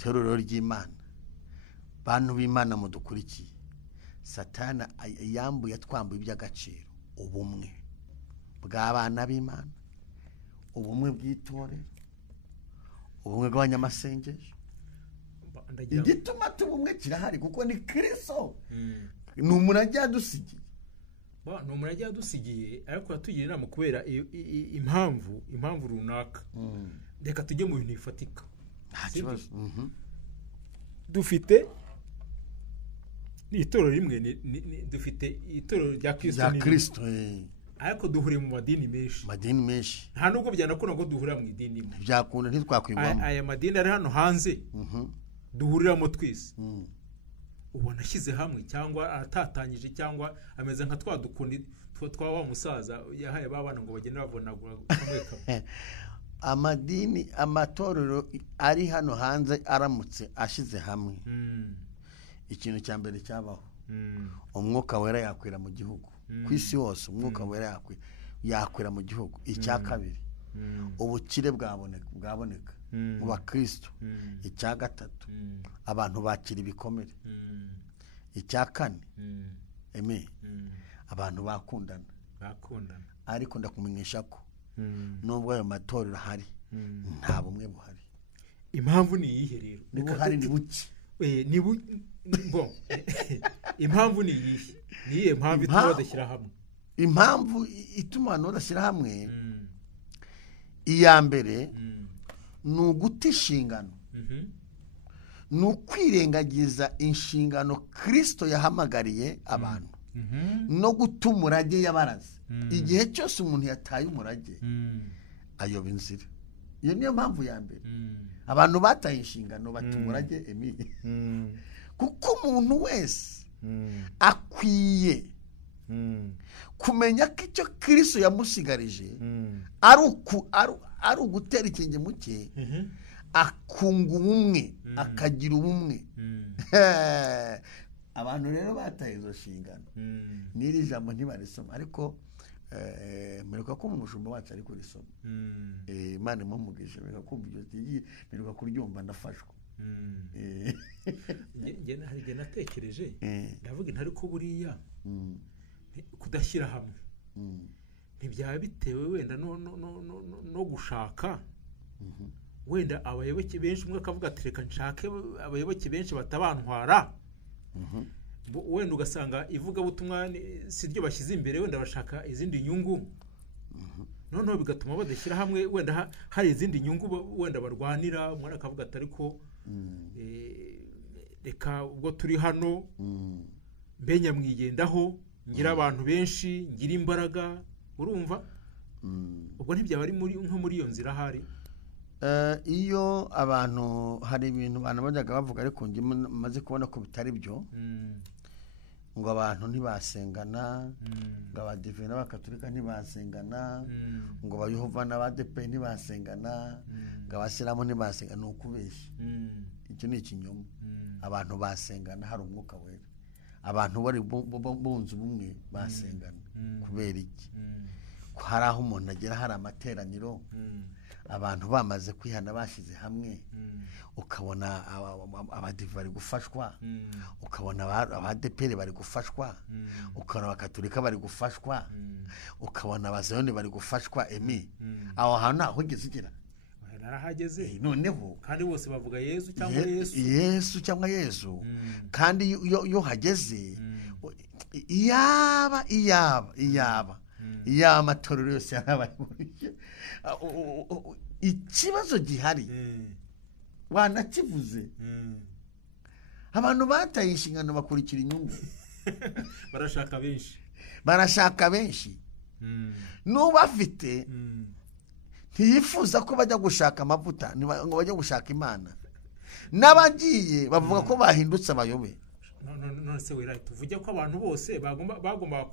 teruro ry'Imana, bantu b'Imana mudukurikiye, Satana yambuye twambuye iby'agaciro, ubumwe bw'abana b'Imana, ubumwe bw'itorero, ubumwe bw'abanyamasengesho. Igituma tubumwe kirahari kuko ni Kristo, ni umurage yadusigiye. Ni umurage yadusigiye, ariko yatugira inama kubera impamvu runaka. Reka tujye mu bintu bifatika. Dufite itorero rimwe, dufite itorero rya Kristo, ariko duhuriye mu madini menshi. Nta nubwo byanakunda ngo duhurira mu idini imwe. Byakunda ntitwakwigwamo. Aya madini ari hano hanze duhuriramo twese. Ubona ashyize hamwe cyangwa atatanyije cyangwa ameze nka twadukundi twa wa musaza yahaye babana ngo bagende babonagura kamwe. Amadini, amatorero ari hano hanze aramutse ashize hamwe, ikintu cya mbere cyabaho, umwuka wera yakwira mu gihugu, ku isi hose umwuka wera yakwira mu gihugu. Icya kabiri, ubukire bwaboneka mu bakristo. Icya gatatu, abantu bakira ibikomere. Icya kane, abantu bakundana. Ariko ndakumenyesha ko nubwo ayo matorero ahari, nta bumwe buhari. Impamvu ni iyihe rero? Buhari ni buke. Impamvu ni iyihe? Niye mpamvu ituma badashyira hamwe. Impamvu ituma badashyira hamwe, iya mbere ni uguta inshingano, ni ukwirengagiza inshingano Kristo yahamagariye abantu, no guta umurage yabaraze. Igihe cyose umuntu yataye umurage, ayoba inzira. Iyo niyo mpamvu ya mbere. Abantu bataye inshingano bata umurage, kuko umuntu wese akwiye kumenya ko icyo Kristo yamusigarije ari ugutera ikenge muke, akunga ubumwe, akagira ubumwe. Abantu rero bataye izo nshingano, n'iri jambo ntibarisoma, ariko mperuka ko umushumba wacu ari kurisoma. Imana imumugisha, mperuka kuryumva ndafashwa. Hari igihe natekereje, ndavuga ntari ko buriya kudashyira hamwe ntibyaba bitewe wenda no gushaka, wenda abayoboke benshi, umwe akavuga ati reka nshake abayoboke benshi batabantwara. Wenda ugasanga ivugabutumwa si ryo bashyize imbere, wenda bashaka izindi nyungu, noneho bigatuma badashyira hamwe. Wenda hari izindi nyungu wenda barwanira, umwana akavuga ati ariko reka ubwo turi hano mbe nyamwigendaho, ngira abantu benshi, ngira imbaraga. Urumva? Ubwo ntibyaba ari nko muri iyo nzira hari. Iyo abantu, hari ibintu abantu bajyaga bavuga, ariko njye maze kubona ko bitari byo, ngo abantu ntibasengana, ngo abadive n'abakatolika ntibasengana, ngo abayehova n'abadepe ntibasengana, ngo abasilamu ntibasengana. Ni ukubeshya. Icyo ni ikinyoma. Abantu basengana, hari umwuka wera. Abantu bari bunze ubumwe basengana. Kubera iki? Hari aho umuntu agera, hari amateraniro, abantu bamaze kwihana bashyize hamwe, ukabona abadive bari gufashwa, ukabona abadeperi bari gufashwa, ukabona abakatolika bari gufashwa, ukabona abazayoni bari gufashwa. Aho hantu ntaho ugeze ugera. Narahageze. Noneho kandi bose bavuga Yesu cyangwa Yesu cyangwa Yesu. Kandi iyo hageze, iyaba amatorero yose yarabaye. Ikibazo gihari wanakivuze, abantu bataye inshingano bakurikira inyungu. barashaka benshi n'ubafite ntiyifuza ko bajya gushaka amavuta, ngo bajye gushaka Imana. N'abagiye bavuga ko bahindutse abayobe. None se wera tuvuge ko abantu bose bagomba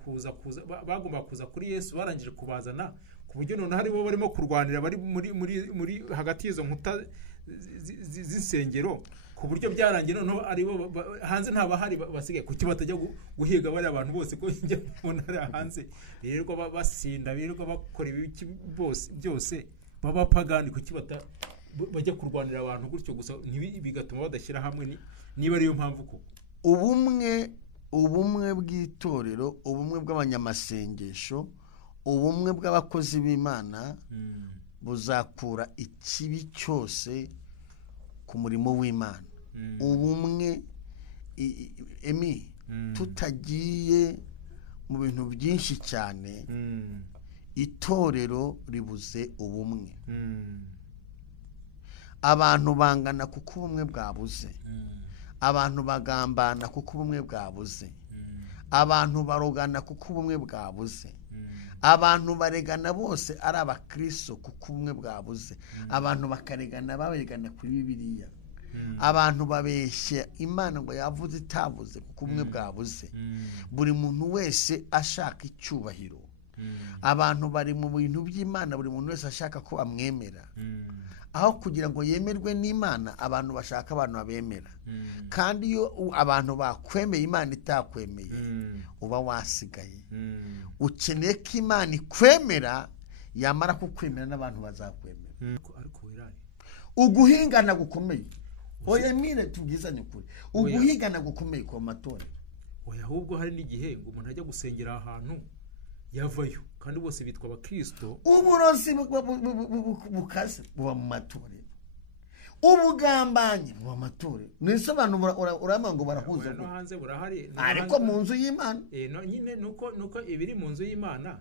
kuza kuri Yesu, barangije kubazana ku buryo none hari bo barimo kurwanira, bari muri hagati y'izo nkuta z'insengero, ku buryo byarangiye noneho ari bo hanze nta bahari basigaye. Kuki batajya guhiga bari abantu bose ko njya kubona ari hanze birirwa basinda, birirwa bakora ibiki byose babapagani? Kuki bajya kurwanira abantu gutyo gusa bigatuma badashyira hamwe niba ariyo mpamvu ko ubumwe bw'itorero, ubumwe bw'abanyamasengesho, ubumwe bw'abakozi b'Imana buzakura ikibi cyose ku murimo w'Imana. Ubumwe tutagiye mu bintu byinshi cyane, itorero ribuze ubumwe. Abantu bangana kuko ubumwe bwabuze, abantu bagambana kuko ubumwe bwabuze, abantu barogana kuko ubumwe bwabuze, abantu baregana bose ari abakristo kuko ubumwe bwabuze, abantu bakaregana baregana kuri Bibiliya, abantu babeshya Imana ngo yavuze itavuze kuko ubumwe bwabuze, buri muntu wese ashaka icyubahiro, abantu bari mu bintu by'Imana, buri muntu wese ashaka ko bamwemera, aho kugira ngo yemerwe n'Imana abantu bashaka abantu babemera. Kandi iyo abantu bakwemeye Imana itakwemeye, uba wasigaye. Ukeneye ko Imana ikwemera, yamara kukwemera n'abantu bazakwemera. Ariko wirari uguhingana gukomeye, oya mire tubwizanye ukuri, uguhingana gukomeye ku matorero. Oya, ahubwo hari n'igihe ngo umuntu ajya gusengera ahantu yavayo kandi bose bitwa abakristo. Uburozi bukaze buba mu matorero, ubugambanyi buba mu matorero. Nese abantu urama ngo barahuza no hanze burahari, ariko mu nzu y'Imana no nyine nuko ibiri mu nzu y'Imana,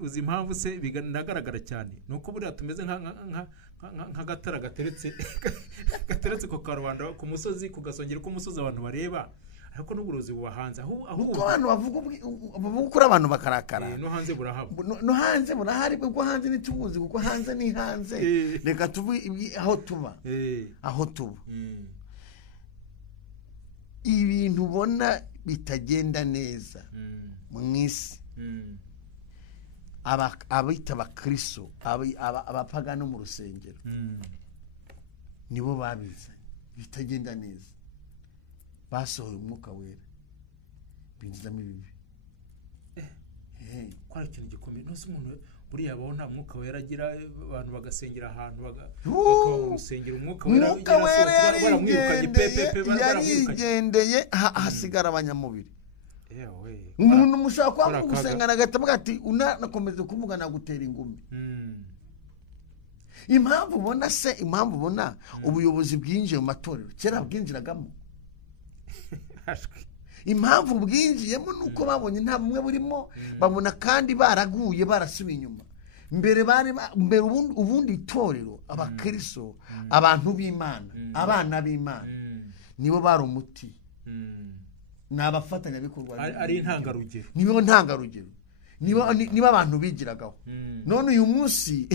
uzi impamvu se binagaragara cyane, nuko buriya tumeze nk'agatara gateretse ku karubanda ku musozi, ku gasongero k'umusozi abantu bareba, ariko n'uburozi buba hanze. Nuko abantu bavuga kuri abantu bakarakara. No hanze burahaba, no hanze burahari, kuko hanze ntitubuzi, kuko hanze ni hanze. Reka tuve aho tuba, aho tuba. Ibintu ubona bitagenda neza mu isi, abita abakristo, abapagano mu rusengero nibo babizanye. Bitagenda neza, basohoye umwuka wera, binjizamo ibibi. Ko ari ikintu gikomeye. Nose umuntu buriya abaho nta mwuka wera agira, abantu bagasengera ahantu bakaba mu rusengero, umwuka wera yarigendeye, hasigara abanyamubiri. Umuntu mushaka kwanga gusengana agatavuga ati unakomeze kuvugana gutera ingumi. Impamvu ubona ubuyobozi bwinjiye mu matorero, kera bwinjiragamo. Impamvu bwinjiyemo nuko babonye nta bumwe burimo, babona kandi baraguye, barasubiye inyuma. Mbere ubundi itorero, abakristo, abantu b'Imana, abana b'Imana nibo bari umuti, n'abafatanya bikorwa, ari intangarugero, nibo ntangarugero, niba abantu bigiragaho. None uyu munsi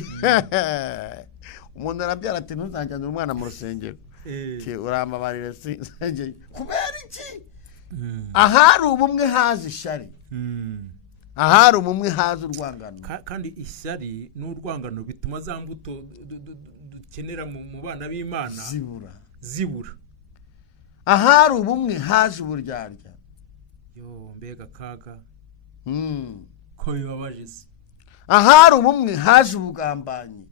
umuntu arabyara ati ntuzanjyanire umwana mu rusengero, uramabarire sengeye kubera iki? Ahari ubumwe haza ishyari, ahari ubumwe haza urwangano. Kandi ishyari n'urwangano bituma za mbuto dukenera mu bana b'Imana zibura. Ahari ubumwe haje uburyarya. Mbega kaga ko bibabaje se. Ahari ubumwe haje ubugambanyi.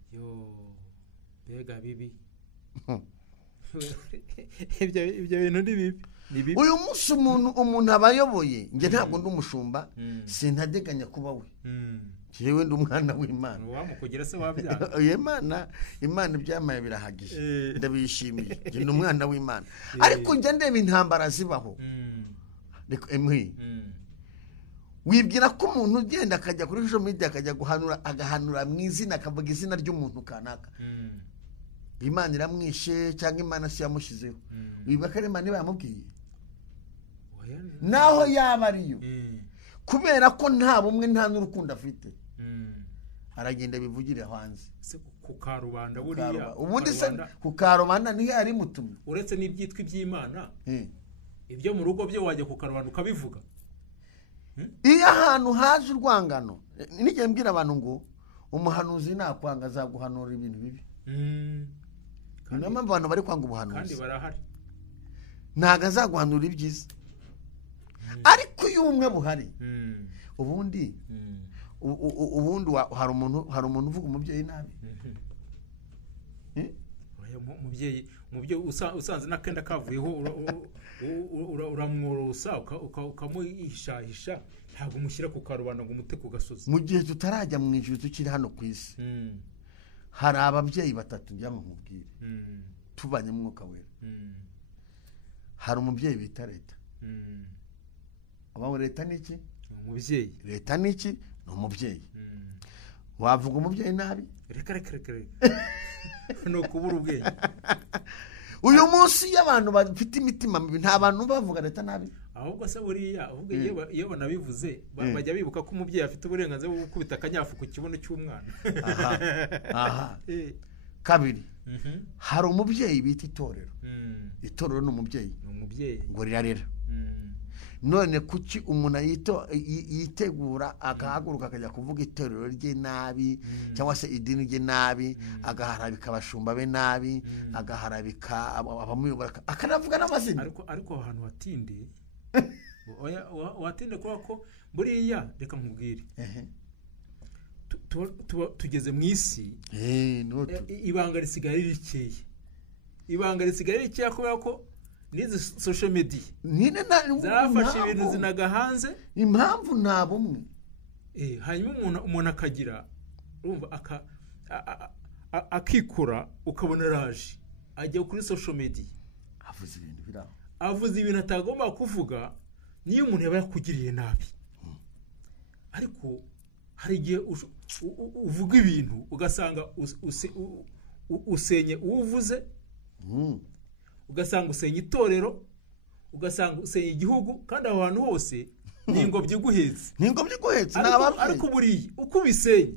Mbega bibi. Ibyo bintu ni bibi. Uyu munsi umuntu abayoboye, nge ntabwo ndi umushumba, sintateganya kuba we. Jewe ndi umwana w'Imana. Wamukugira se wabyara. Imana ibyamaye birahagije, ndabishimiye. Nge ndi umwana w'Imana. Ariko njya ndeba intambara zibaho. Wibwira ko umuntu ugenda akajya kuri social media akajya agahanura mu izina, akavuga izina ry'umuntu kanaka, Imana iramwishe cyangwa Imana si yamushyizeho. Wibwira ko ari Imana yamubwiye, naho yaba ariyo, kubera ko nta bumwe nta n'urukundo afite, aragenda bivugire hanze ku karubanda. Buriya ubundi se ku karubanda niho ari mutumye, uretse n'ibyitwa iby'Imana, ibyo mu rugo byo wajya ku karubanda ukabivuga. Iyo ahantu haje urwangano, n'igihe mbwira abantu ngo umuhanuzi nakwanga azaguhanura ibintu bibi. Niyo mpamvu abantu bari kwanga ubuhanuzi, kandi barahari, ntago azaguhanura ibyiza. Ariko iyo ubumwe buhari, ubundi hari umuntu uvuga umubyeyi nabi, umubyeyi usanze n'akenda kavuyeho uramworosa ukamuhishahisha ntabwo umushyira ku karubanda ngo umute ku gasozi. mu gihe tutarajya mu ijuru tukiri hano ku isi hari ababyeyi batatu njya mu mubwire tubanye mu mwuka wera. hari umubyeyi bita leta. leta ni iki? umubyeyi. leta ni iki? ni umubyeyi. wavuga umubyeyi nabi? reka ni ukubura ubwenge. uyu munsi iyo abantu bafite imitima mibi nta bantu bavuga leta nabi. ahubwo se buriya ahubwo iyo banabivuze bajya bibuka ko umubyeyi afite uburenganzira bwo gukubita akanyafu ku kibuno cy'umwana. aha kabiri hari umubyeyi bita itorero. itorero ni umubyeyi ngo rirarera. none kuki umuntu yitegura agahaguruka akajya kuvuga itorero rye nabi cyangwa se idini rye nabi agaharabika abashumba be nabi agaharabika abamuyobora akanavuga n'amazina. ariko ahantu watinde kuba ko buriya reka nkubwire tugeze mu isi ibanga risigaye rikeya kubera ko n'izi social media zafashe ibintu zinaga hanze. impamvu nta bumwe hanyuma umuntu akagira urumva akikura ukabona raje ajya kuri social media avuze ibintu atagomba kuvuga niyo umuntu yaba yakugiriye nabi. ariko hari igihe uvuga ibintu ugasanga usenye uwuvuze, ugasanga usenya itorero, ugasanga usenya igihugu, kandi aho hantu hose ni ingobyi guhetse. ariko buriya uko ubisenye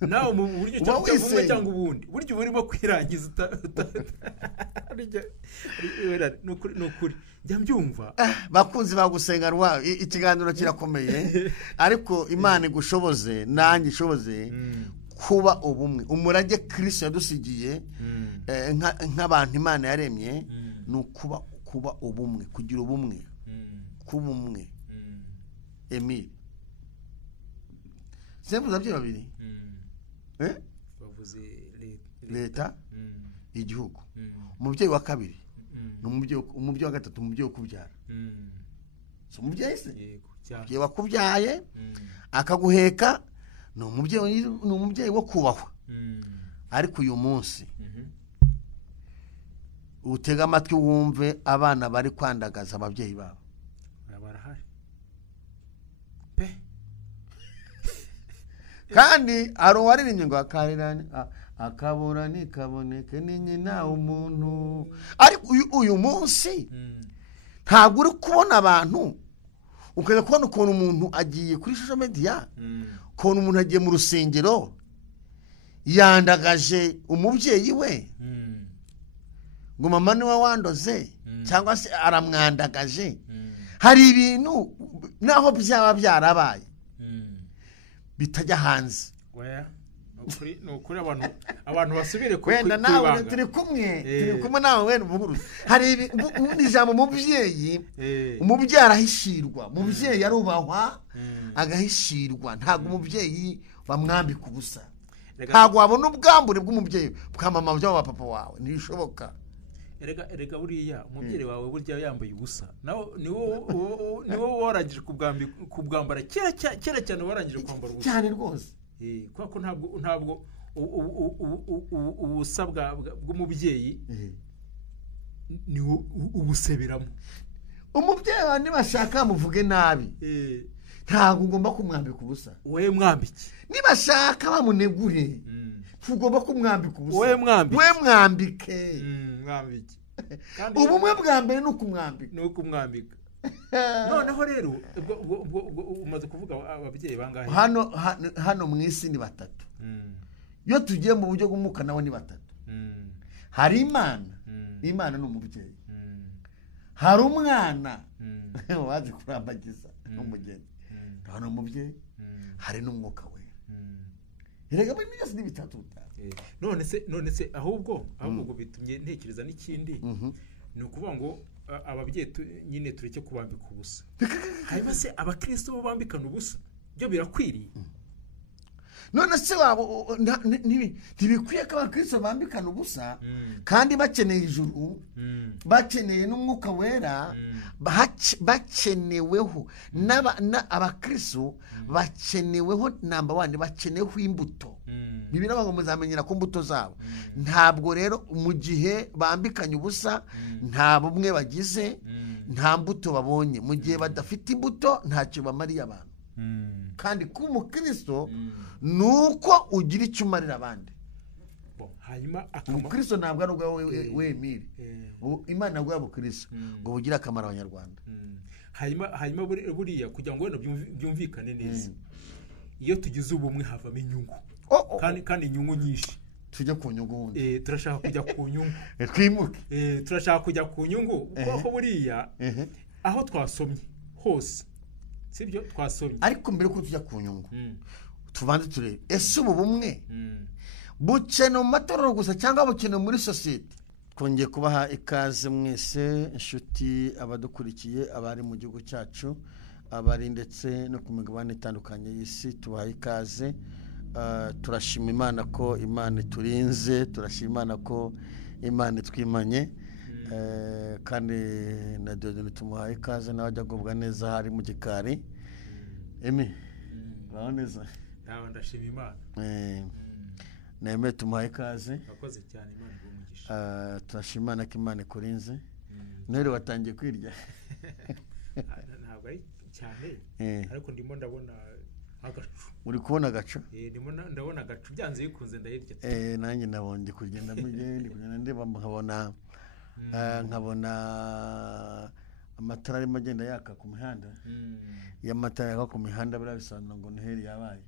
nawe mu buryo cyangwa ubundi buryo burimo kwirangiza ni ukuri njya mbyumva. bakunzi bagusenga rwa ikiganiro kirakomeye ariko Imana igushoboze nanjye ishoboze kuba ubumwe. umurage Kristo yadusigiye nk'abantu Imana yaremye ni kuba ubumwe, kugira ubumwe, kuba umwe. Emile sembuza byo babiri bavuze leta igihugu. umubyeyi wa kabiri ni umubyeyi wa gatatu, umubyeyi wo kubyara. so umubyeyi se umubyeyi wakubyaye akaguheka ni umubyeyi wo kubahwa. ariko uyu munsi utega amatwi wumve abana bari kwandagaza ababyeyi babo. barahari kandi hari uwaririmbye ngo akabura ntikaboneke ni nyina umuntu. ariko uyu munsi ntabwo uri kubona abantu ukajya kubona ukuntu umuntu agiye kuri social media, ukuntu umuntu agiye mu rusengero yandagaje umubyeyi we ngo mama niwe wandoze cyangwa se aramwandagaje. hari ibintu naho byaba byarabaye bitajya hanze. ni ukuri abantu basubire ku wenda nawe turi kumwe nawe wenda ubuguruza. hari ubundi ijambo umubyeyi arahishirwa. umubyeyi arubahwa agahishirwa. ntabwo umubyeyi bamwambika ubusa. ntabwo wabona ubwambure bw'umubyeyi bwa mama cyangwa papa wawe, ntibishoboka. erega buriya umubyeyi wawe burya yambaye ubusa niwo warangije kubwambara kera cyane warangije kwambara ubusa cyane rwose. kuko ntabwo ubusa bw'umubyeyi ni ubuseberamo. umubyeyi wawe nibashaka muvuge nabi ntabwo ugomba kumwambika ubusa. wowe mwambike. nibashaka bamunegure ntugomba kumwambika ubusa. wowe mwambike. ubumwe bwa mbere ni ukumwambika. noneho rero umaze kuvuga ababyeyi bangahe hano mu isi ni batatu. iyo tugiye mu buryo bw'umwuka nawe ni batatu. hari Imana ni umubyeyi. hari umwana waje kurambagiza n'umugeni ni umubyeyi. hari n'umwuka we. erega muri byose ni bitatu. none se ahubwo bitumye ntekereza n'ikindi ni ukuvuga ngo ababyeyi nyine tureke kubambika ubusa. hanyuma se abakristo bo bambikana ubusa byo birakwiriye? none se wabo ntibikwiye ko abakristo bambikana ubusa kandi bakeneye ijuru, bakeneye n'umwuka wera, bakeneweho abakristo bakeneweho namba wandi, bakeneweho imbuto. Bibiri ngo muzamenyera ku mbuto zabo. Ntabwo rero mu gihe bambikanye ubusa nta bumwe bagize, nta mbuto babonye. Mu gihe badafite imbuto ntacyo bamariye abantu. Kandi ku mukristo nuko ugira icyo umarira abandi. Hanyuma umukristo ntabwo ari ubwo wemire, Imana ntabwo y'abukristo ngo bugira akamaro abanyarwanda. Hanyuma buriya kugira ngo byumvikane neza, iyo tugize ubumwe havamo inyungu, kandi inyungu nyinshi. Tujya ku nyungu, turashaka kujya ku nyungu, twimuke, turashaka kujya ku nyungu, kuko buriya aho twasomye hose, sibyo twasomye. Ariko mbere ko tujya ku nyungu, tuvanze turebe ese ubu bumwe bukene mu matorero gusa cyangwa bukene muri sosiyete. Twongeye kubaha ikaze mwese inshuti abadukurikiye, abari mu gihugu cyacu, abari ndetse no ku migabane itandukanye y'isi, tubaha ikaze. Turashima Imana ko Imana iturinze, turashima Imana ko Imana itwimanye, kandi na Dieudonné tumuhaye ikaze nawe ajya agubwa neza hari mu gikari. Baho neza. Ndashima Imana. Neme tumuhaye ikaze. Akoze cyane, Imana igumugisha. Turashima Imana ko Imana ikurinze. None watangiye kwirya. Ntabwo ari cyane, ariko ndimo ndabona agacu. Uri kubona agacu? Ndimo ndabona agacu, byanze bikunze ndahirya. Nanjye nabonye kugenda ndeba nkabona amatara arimo agenda yaka ku mihanda. Iyo amatara yaka ku mihanda biriya bisobanura ngo Noheli yabaye.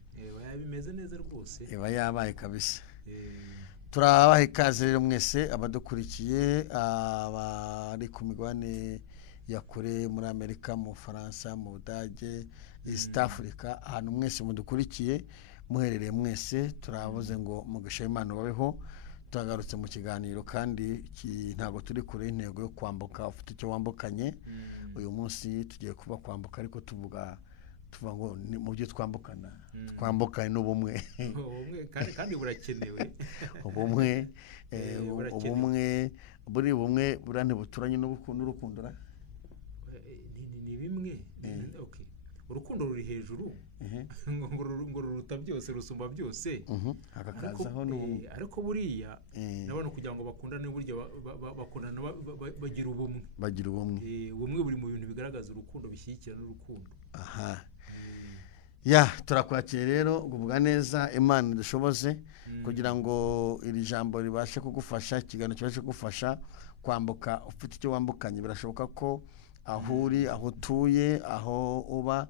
Bimeze neza rwose. Iba yabaye kabisa. Turabaha ikaze rero mwese abadukurikiye, abari ku migabane ya kure, muri Amerika, mu Faransa, mu Budage, East Africa, ahantu mwese mudukurikiye muherereye mwese, turavuze ngo mugisha Imana babeho. Tugarutse mu kiganiro kandi ntago turi kure intego yo kwambuka, ufite icyo wambukanye. Uyu munsi tugiye kuba kwambuka, ariko tuvuga ngo mu byo twambukana, twambukane n'ubumwe. kandi burakenewe. Ubumwe, buri bumwe burane buturanye n'urukundo ra? Ni bimwe. Okay. Urukundo ruri hejuru, ngo ruruta byose, rusumba byose. Ariko buriya nabona kugira ngo bakundane, burya bakundana bagira ubumwe. Ubumwe buri mu bintu bigaragaza urukundo, bishyigikira n'urukundo. Turakwakira rero kuvuga neza, Imana dushoboze kugira ngo iri jambo ribashe kugufasha, ikiganiro kibashe kugufasha kwambuka ufite icyo wambukanye. Birashoboka ko aho uri, aho utuye, aho uba,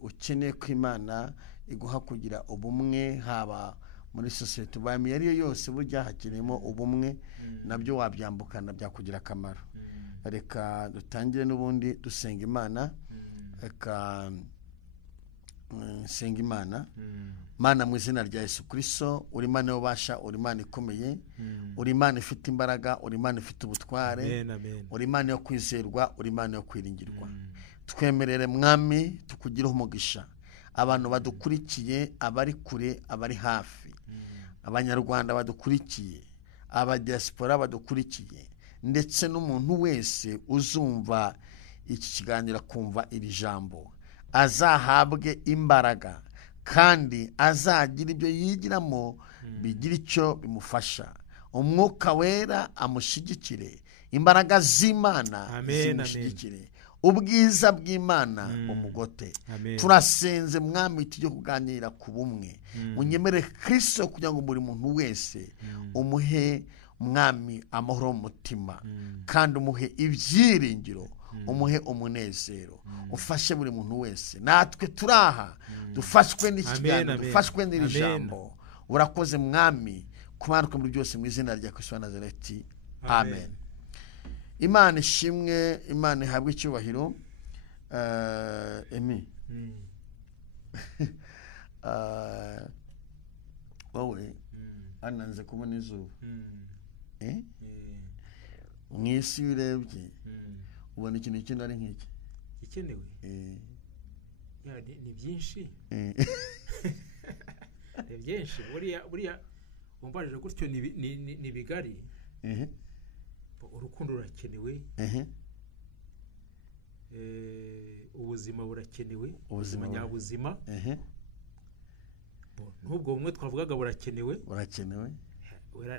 ukeneye ko Imana iguha kugira ubumwe, haba muri sosiyete ubayemo iyo ariyo yose, burya hakeneyemo ubumwe, nabyo wabyambukana byakugira akamaro. Reka dutangire n'ubundi dusenga Imana. Reka senga Imana. Mana, mu izina rya Yesu Kristo, uri Imana y'ububasha, uri Imana ikomeye, uri Imana ifite imbaraga, uri Imana ifite ubutware, uri Imana yo kwizerwa, uri Imana yo kwiringirwa. Twemerere Mwami, tukugireho umugisha abantu badukurikiye, abari kure, abari hafi, abanyarwanda badukurikiye, abadiaspora badukurikiye, ndetse n'umuntu wese uzumva iki kiganiro akumva iri jambo, azahabwe imbaraga kandi azagira ibyo yigiramo bigira icyo bimufasha. Umwuka wera amushyigikire, imbaraga z'Imana zimushyigikire, ubwiza bw'Imana umugote. Turasenze Mwami, tujye kuganira ku bumwe. Unyemere Kristo kugira ngo buri muntu wese umuhe Mwami amahoro mu mutima, kandi umuhe ibyiringiro, umuhe umunezero. Ufashe buri muntu wese, natwe turaha dufashwe n'ikiganiro, dufashwe n'iri jambo. Urakoze Mwami, kumanuka muri byose mu izina rya Kristo wa Nazareti. Amen. Imana ishimwe, Imana ihabwe icyubahiro. Wowe ananze kubona izuba. Mu isi urebye ubona ikintu cy'ikindi ari nk'iki gikenewe. Ni byinshi. byinshi buriya umbarije gutyo ni bigari. Urukundo rurakenewe, ubuzima burakenewe, ubuzima nyabuzima, n'ubwo bumwe twavugaga burakenewe,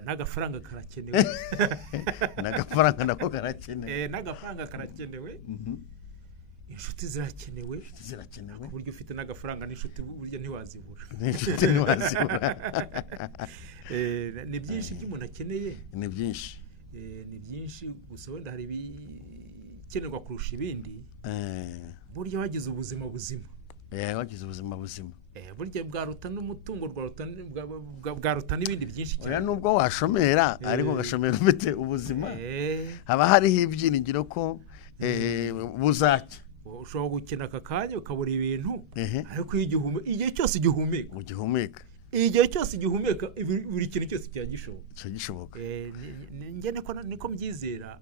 n'agafaranga karakenewe. N'agafaranga nako karakenewe. N'agafaranga karakenewe. Inshuti zirakenewe, ku buryo ufite n'agafaranga n'inshuti burya ntiwazibura. Ni byinshi by'umuntu akeneye, ni byinshi, gusa wenda hari ibikenerwa kurusha ibindi. Burya wagize ubuzima buzima, wagize ubuzima buzima, burya bwaruta n'umutungo, bwaruta n'ibindi byinshi cyane. Nubwo washomera ariko ugashomera ufite ubuzima, haba hariho ibyiringiro ko buzacya. Ushobora gukina aka kanya ukabura ibintu, ariko igihe cyose ugihumeka, igihe cyose ugihumeka, buri kintu cyose gishoboka. Njye niko mbyizera,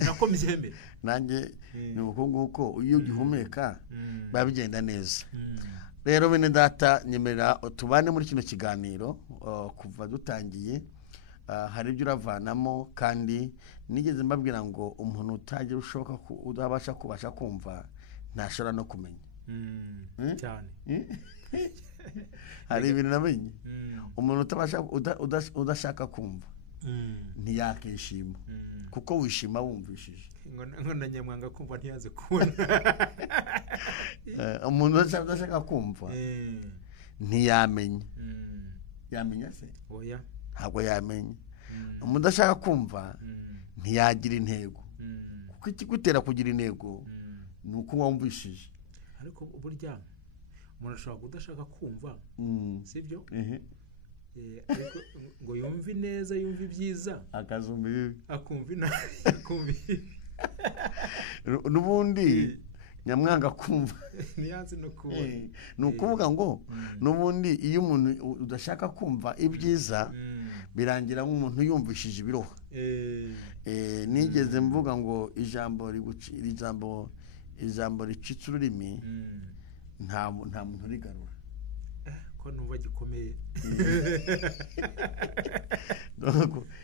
nako mbyemera. Nanjye ni uko nguko, iyo ugihumeka biba bigenda neza. Rero bene data, nyemerera tubane muri kino kiganiro kuva dutangiye. Hari ibyo uravanamo, kandi nigeze mbabwira ngo umuntu utagira udabasha kubasha kumva ntashobora no kumenya cyane. Hari ibintu namenye, umuntu udashaka kumva ntiyakishima, kuko wishima wumvishije. Ngo na nyamwanga kumva ntiyaze kubona. Umuntu udashaka kumva ntiyamenya. Yamenya se? Oya, ntabwo yamenya. Umuntu udashaka kumva ntiyagira intego, kuko ikigutera kugira intego ni uko wumvishije. Ariko burya umuntu ashobora kudashaka kumva, sibyo? Ariko ngo yumve neza, yumve ibyiza, akazumva ibibi, akumva inabi. N'ubundi nyamwanga kumva ntiyanze no kubona. Ni ukuvuga ngo n'ubundi iyo umuntu udashaka kumva ibyiza, birangira nk'umuntu yumvishije ibiroha. Nigeze mvuga ngo ijambo ricitse ururimi nta muntu urigarura. Ko numva gikomeye.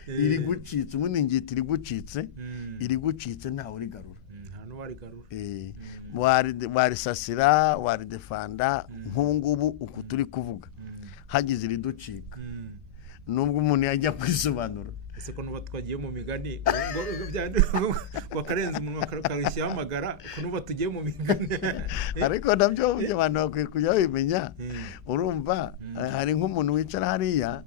Iri gucitse, ubundi ngita iri gucitse, iri gucitse ntawe urigarura. Warisasira, waridefanda, nk'ubu ngubu uku turi kuvuga, hagize iriducika, nubwo umuntu yajya kwisobanura. Ese ko nuba twagiye mu migani wakarenza umuntu akarushyiraho amagara, ko nuba tugiye mu migani. Ariko nabyo abantu bakwiye kujya babimenya. Urumva, hari nk'umuntu wicara hariya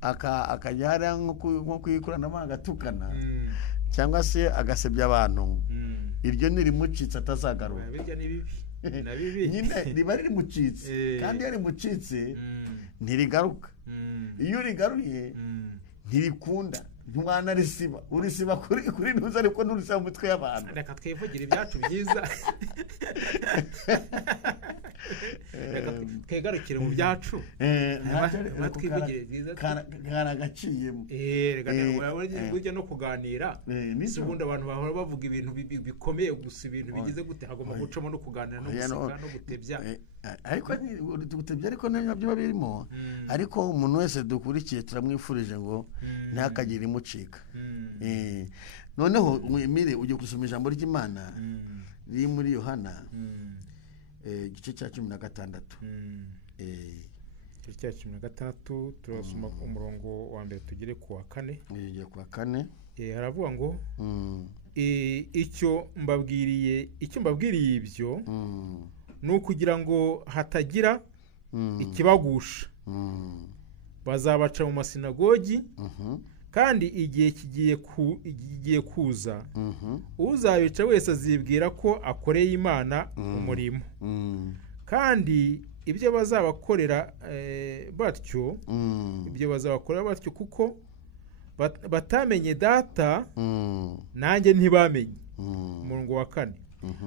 akajya hariya nko kwikoranabuhanga atukana, cyangwa se agasebya abantu, iryo nirimucitse atazagarura. Nyine riba rimucitse, kandi iyo rimucitse ntirigaruka. Iyo rigaruye ntirikunda, ntiwanarisiba, urisiba kuri ntuza, ariko nturisiba mu mitwe y'abantu. Reka twivugire ibyacu byiza, reka twegarukire mu byacu, twivugire byiza, karagaciyemo. Burya no kuganira, si ubundi abantu bahora bavuga ibintu bikomeye gusa, ibintu bigize gute, hagomba gucamo no kuganira, no guseka, no gutebya. Ariko gutebya ariko nabyo biba birimo. Ariko umuntu wese dukurikiye turamwifurije ngo ntakagire imucika. Noneho mwemere ujye gusoma ijambo ry'Imana riri muri Yohana igice cya 16. Igice cya 16 turasoma umurongo wa mbere tugere ku wa 4. Igiye ku wa 4. Haravuga ngo icyo mbabwiriye ibyo ni ukugira ngo hatagira ikibagusha. Bazabaca mu masinagogi, kandi igihe kigiye kuza, uzabica wese azibwira ko akoreye Imana umurimo. Kandi ibyo bazabakorera batyo, kuko batamenye Data, nanjye ntibamenye. Umurongo wa 4.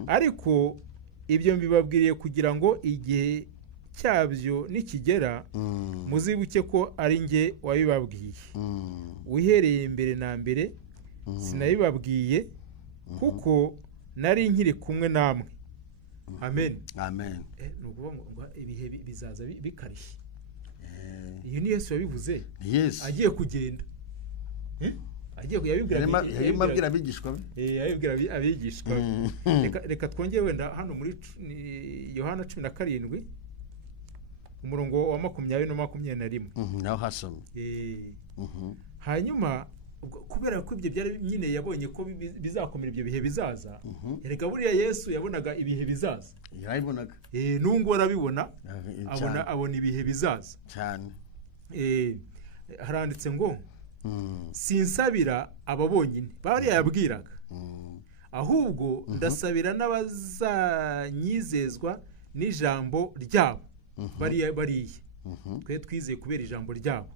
Ariko ibyo mbibabwiriye kugira ngo igihe cyabyo nikigera, muzibuke ko ari njye wabibabwiye. Uhereye mbere na mbere sinabibabwiye, kuko nari nkiri kumwe namwe. Amen. Amen. Ni ukuvuga ngo ibihe bizaza bikarishye. iyo ni Yesu yabivuze. Yesu agiye kugenda agiye yabibwira abigishwa be. Yabibwira abigishwa be. Reka twongere wenda hano muri Yohana 17 umurongo wa 20 na 21. Naho hasomye. Hanyuma kubera ko ibyo byari nyine yabonye ko bizakomera ibyo bihe bizaza. Erega buriya Yesu yabonaga ibihe bizaza. Yabibonaga. Nungo arabibona. Abona ibihe bizaza. Cyane. Haranditse ngo sinsabira ababonyine bari yabwiraga ahubwo ndasabira n'abazanyizezwa n'ijambo ryabo bariye twe twizeye kubera ijambo ryabo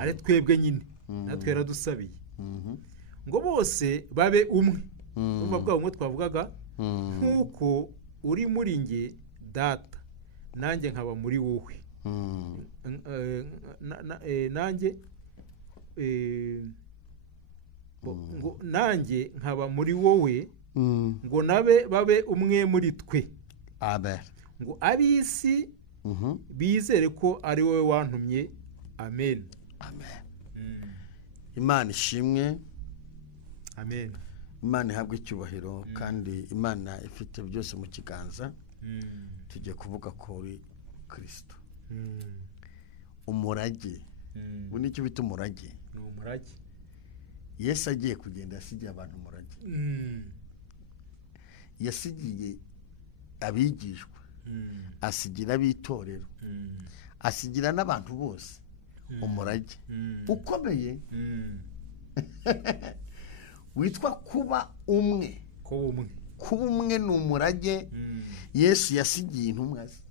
ari twebwe nyine natwe yaradusabiye ngo bose babe umwe umva bwabo ngo twavugaga nkuko uri muri nge data nanjye nkaba muri wowe nanjye ngo nanjye nkaba muri wowe ngo nabe babe umwe muri twe. Amen. Ngo ab'isi bizere ko ari wowe wantumye. Amen. Amen. Imana ishimwe. Amen. Imana ihabwe icyubahiro kandi Imana ifite byose mu kiganza. Tujye kuvuga kuri Kristo. Umurage. Ubu nicyo bita umurage. Ni umurage. Yesu agiye kugenda yasigiye abantu umurage. Yasigiye abigishwa. Asigira abitorero. Asigira n'abantu bose umurage ukomeye witwa kuba umwe. Kuba umwe ni umurage Yesu yasigiye intumwa ze.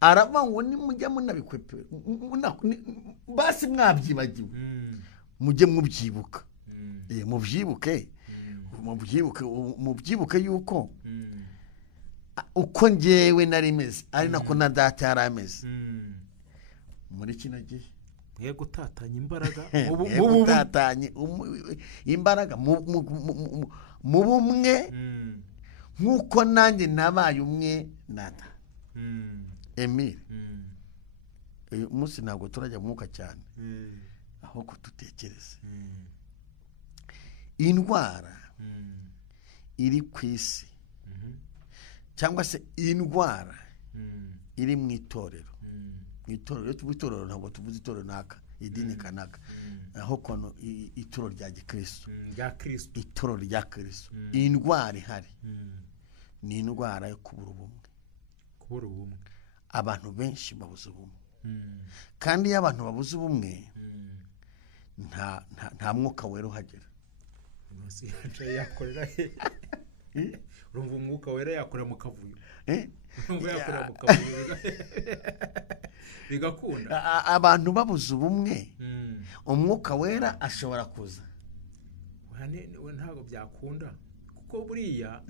Araba ngo nimujya munabikwepe basi mwabyibagiwe mujye mubyibuka. Mubyibuke yuko uko ngewe nari meze ari nako na data yari ameze muri kino gihe. Mwe gutatanya imbaraga imbaraga mu bumwe nk'uko nanjye nabaye umwe nada. Emile uyu munsi ntabwo turajya mwuka cyane aho kututekereza indwara iri ku isi cyangwa se indwara iri mu itorero. Mu itorero ntabwo tuvuze itorero naka idini kanaka aho kono itorero rya Gikristo itorero rya Kristo. Indwara ihari ni indwara yo kubura ubumwe. Abantu benshi babuze ubumwe kandi iyo abantu babuze ubumwe nta mwuka wera uhagera. Urumva umwuka wera yakorera mu kavuyo. Bigakunda. Abantu babuze ubumwe umwuka wera ashobora kuza. Ntabwo byakunda kuko buriya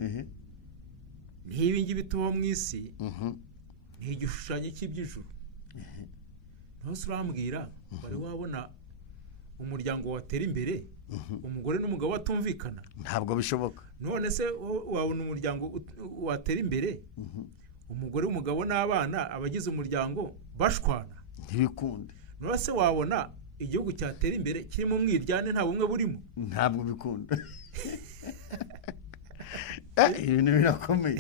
ntibingi bituba mu isi n'igishushanyo cy'iby'ijuru. Ntose urambwira bari wabona umuryango watera imbere umugore n'umugabo batumvikana? Ntabwo bishoboka. None se wabona umuryango watera imbere umugore n'umugabo n'abana abagize umuryango bashwana? Ntibikunde. None se wabona igihugu cyatera imbere kirimo umwiryane nta bumwe burimo? Ntabwo bikunda. Ibintu birakomeye.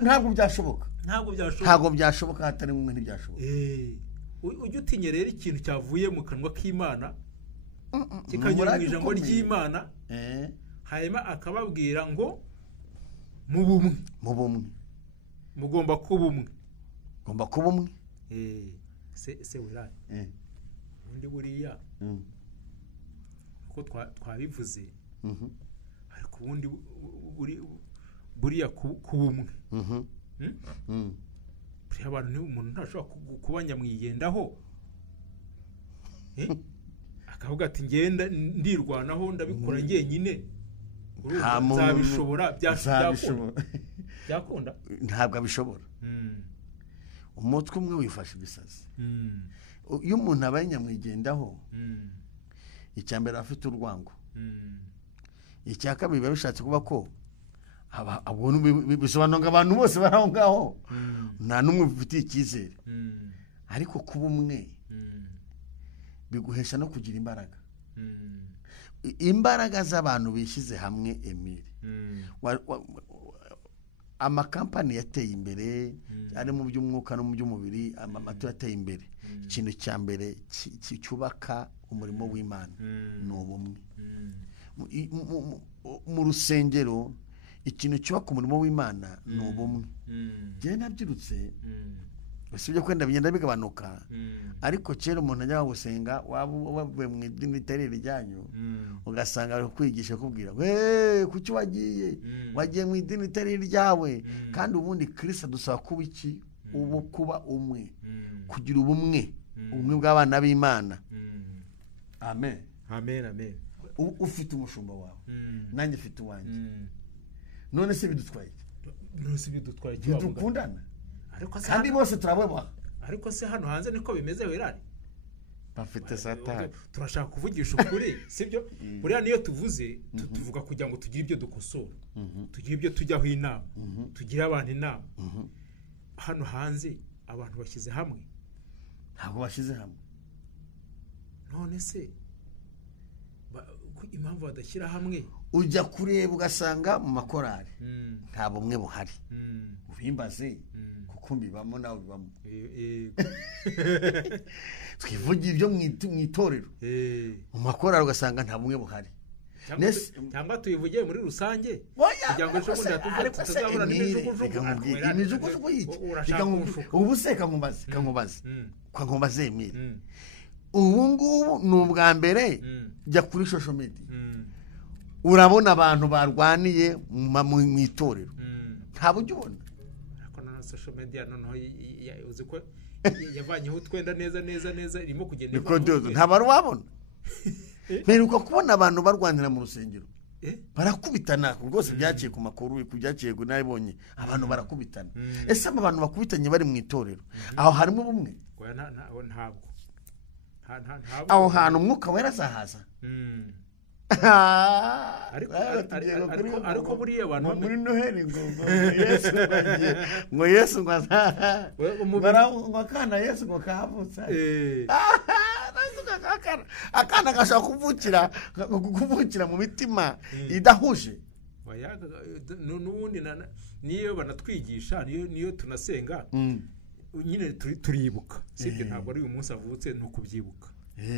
Ntabwo byashoboka. Ntabwo byashoboka hatari umwe ntibyashoboka. Ujye utinya rero ikintu cyavuye mu kanwa k'Imana kikanyura mu ijambo ry'Imana hanyuma akababwira ngo mu bumwe mugomba kuba umwe. Se wera undi buriya ko twabivuze ariko ubundi buriya kuba umwe. Buriya abantu ni umuntu ntashobora kuba nyamwigendaho akavuga ati ngenda ndirwanaho ndabikora njyenyine nzabishobora. Byakunda? Ntabwo abishobora. Umutwe umwe wifashe ibisazi. Iyo umuntu abaye nyamwigendaho icya mbere afite urwango, icya kabiri biba bishatse kuba ko bisobanura ngo abantu bose bari aho ngaho nta n'umwe bifitiye icyizere. ariko kuba umwe biguhesha no kugira imbaraga. Imbaraga z'abantu bishyize hamwe, Emile, amakampani yateye imbere ari mu by'umwuka no mu by'umubiri, amato yateye imbere. Ikintu cya mbere cyubaka umurimo w'Imana ni ubumwe. Mu rusengero ikintu cyubaka umurimo w'Imana ni ubumwe. Njye nabyirutse usibye kwenda bigenda bigabanuka, ariko kera umuntu ajya gusenga waba wavuye mu idini ritari ryanyu, ugasanga ari kwigisha kubwira kuki wagiye mu idini ritari ryawe, kandi ubundi Kristo dusaba kuba iki? Ubu kuba umwe, kugira ubumwe bw'abana b'Imana. Amen, amen, amen. Ufite umushumba wawe, nanjye mfite uwanjye, none se bidutwaye iki? Dukundana kandi bose turabona. Ariko se hano hanze niko bimeze werari? Bafite Satani. Turashaka kuvugisha ukuri, sibyo? Buriya niyo tuvuze tuvuga kugira ngo tugire ibyo dukosora, tugire ibyo tujyaho inama, tugire abantu inama. Hano hanze abantu bashyize hamwe? Ntabwo bashyize hamwe. None se impamvu badashyira hamwe? Ujya kureba ugasanga mu makorari nta bumwe buhari. Ubimbaze kuko mbibamo nawe bibamo. Twivugira ibyo mu itorero, mu makorari ugasanga nta bumwe buhari. Cyangwa tuyivugiye muri rusange kugira ngo ejo bundi tutazabura n'imijugujugu y'iki. Ubu se kankubaze Emile, ubu ngubu ni ubwa mbere jya kuri social media urabona abantu barwaniye mu itorero, nta buryo ubona. Ariko na social media noneho uzi ko yavanyeho utwenda neza irimo kugenda nta bari wabona. Mperuka kubona abantu barwanira mu rusengero barakubitana rwose, byaciye ku makuru, byaciye ku nabibonye, abantu barakubitana. Ese aba bantu bakubitanye bari mu itorero, aho harimo ubumwe? Ntabwo. Aho hantu umwuka wera azahaza. Ariko buriya abantu muri Noheli ngo Yesu ngo akana Yesu ngo kavutse, akana gashaka kuvukira mu mitima idahuje. N'ubundi niyo banatwigisha, niyo tunasenga nyine turibuka, sibyo? Ntabwo ari uyu munsi avutse ni ukubyibuka,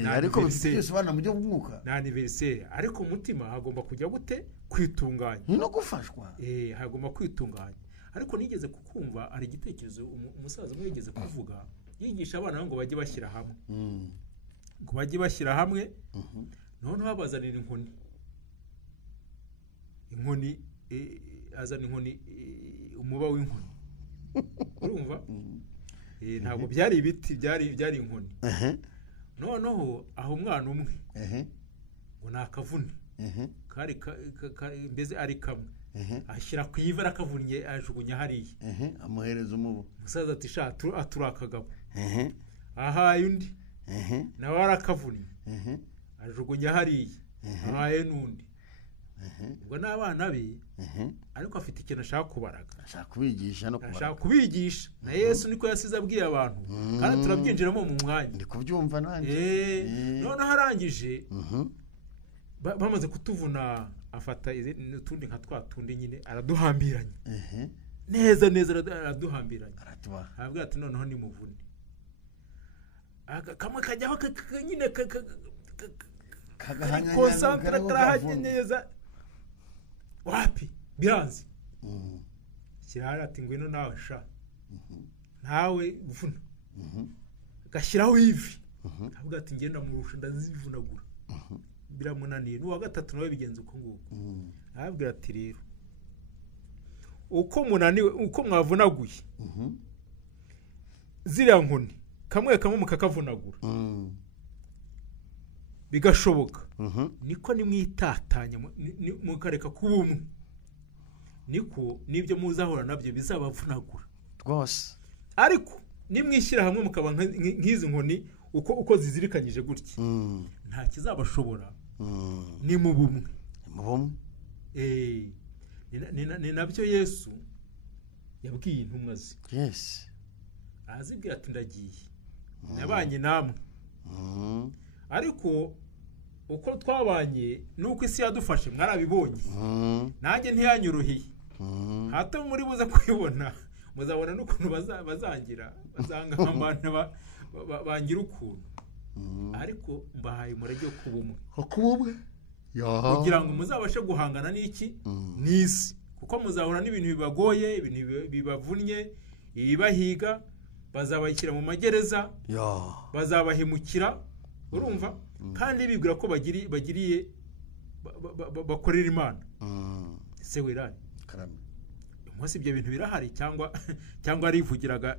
ariko byose bana mu byo bw'umwuka na anniversaire. Ariko umutima hagomba kujya gute? Kwitunganya no gufashwa. Hagomba kwitunganya. Ariko nigeze kukumva ari igitekerezo umusaza umwe yigeze kuvuga, yigisha abana ngo bajye bashyira hamwe, ngo bajye bashyira hamwe, noneho babazanira inkoni, azana inkoni, umuba w'inkoni, urumva? Ntabwo byari ibiti, byari inkoni. Noneho aho umwana umwe ngo nakavune kari mbeze ari kamwe, ashyira ku iva arakavunnye, ajugunya hariya, amuhereza umubu. Musaza ati sha aturakagabo, ahaye undi nawe arakavunnye, ajugunya hariya, ahaye n'undi. Ubwo n'abana be, ariko afite ikintu ashaka kubaraga, ashaka kubigisha no kubaraga, ashaka kubigisha. Na Yesu niko yasize abwiye abantu, kandi turabyinjiramo mu mwanya. Ndi kubyumva nanjye. Noneho arangije bamaze kutuvuna, afata n'utundi nka twa tundi nyine araduhambiranye neza araduhambiranye, arabwira ati noneho nimuvune. Kamwe kajyaho nyine konsantere karahanyeza, wapi biranze. Kirahari ati ngwino nawe sha, nawe vuna. Gashyiraho ivi, avuga ati ngenda murusha ndazivunagura, biramunaniye. N'uwa gatatu nawe bigenze uko nguko. Arabwira ati rero uko munaniwe, uko mwavunaguye ziriya nkoni, kamwe mukakavunagura bigashoboka, niko nimwitatanya mukareka kuba umwe, niko nibyo muzahora nabyo bizabavunagura rwose. Ariko nimwishyira hamwe mukaba nk'izi nkoni uko zizirikanyije gutya, nta kizabashobora. Ni mu bumwe. Ni nabyo Yesu yabwiye intumwa ze. Azibwira ati ndagiye, nabanye namwe ariko uko twabanye nuko isi yadufashe mwarabibonye nanjye ntiyanyuruhiye hato muri buze kubibona muzabona n'ukuntu bazangira bazangambana bangira ukuntu ariko mbahaye umurage wo kubumwe kugira ngo muzabashe guhangana n'iki n'isi kuko muzahura n'ibintu bibagoye ibintu bibavunnye ibibahiga bazabashyira mu magereza bazabahemukira urumva kandi bibwira ko bagiriye bakorera Imana ese wirani umunsi ibyo bintu birahari cyangwa arivugiraga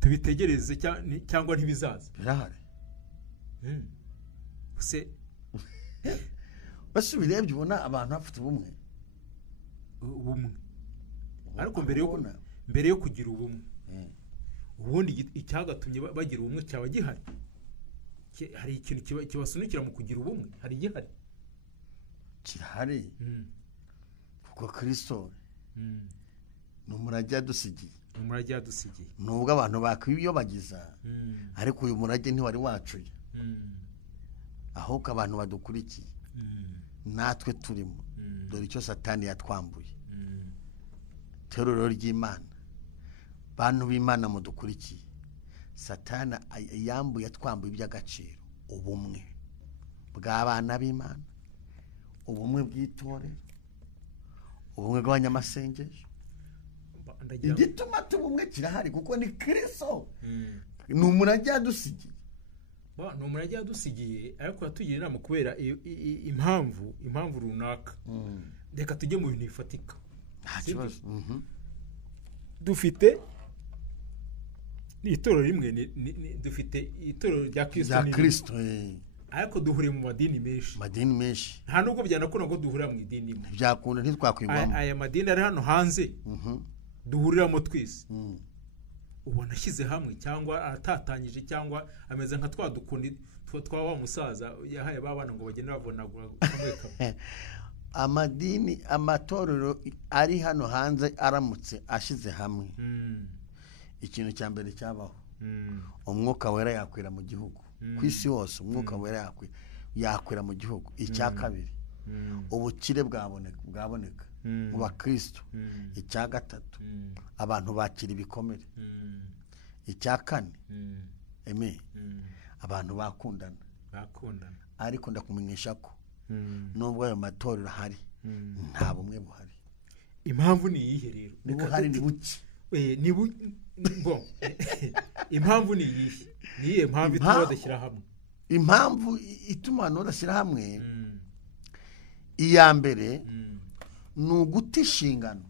tubitegereze cyangwa ntibizaza birahari use basubirebye ubona abantu bafite ubumwe ariko mbere yo kugira ubumwe ubundi icyagatumye bagira ubumwe cyaba gihari hari ikintu kibasunikira mu kugira ubumwe hari igihari kirahari kuko Kristo ni umurage yadusigiye nubwo abantu bakwiyobagiza ariko uyu murage ntiwari wacuye ahubwo abantu badukurikiye natwe turimo dore icyo Satani yatwambuye teroro ry'Imana bantu b'Imana mudukurikiye Satani yambuye yatwambuye iby'agaciro ubumwe bw'abana b'Imana ubumwe bw'itore ubumwe bw'abanyamasengesho igituma tubumwe kirahari kuko ni Kristo ni umurage yadusigiye ni umurage yadusigiye ariko yatugira inama kubera impamvu runaka reka tujye mu bintu bifatika dufite itorero rimwe dufite itorero rya Kristo ariko duhuriye mu madini menshi nta nubwo byanakunda ko duhurira mu idini imwe byakunda ntitwakwigwamo aya madini ari hano hanze duhuriramo twese ubona ashyize hamwe cyangwa atatanyije cyangwa ameze nka twa dukundi twa wa musaza yahaye babana ngo bagende bavunagura kamwe amadini amatorero ari hano hanze aramutse ashize hamwe ikintu cya mbere cyabaho umwuka wera yakwira mu gihugu ku isi hose umwuka wera yakwira mu gihugu icya kabiri ubukire bwaboneka mu bakristo icya gatatu abantu bakira ibikomere icya kane abantu bakundana ariko ndakumenyesha ko nubwo ayo matorero ahari nta bumwe buhari impamvu ni iyihe rero buhari ni buke impamvu ni iyihe mpamvu ituma badashyira hamwe impamvu ituma abantu badashyira hamwe iya mbere ni uguta inshingano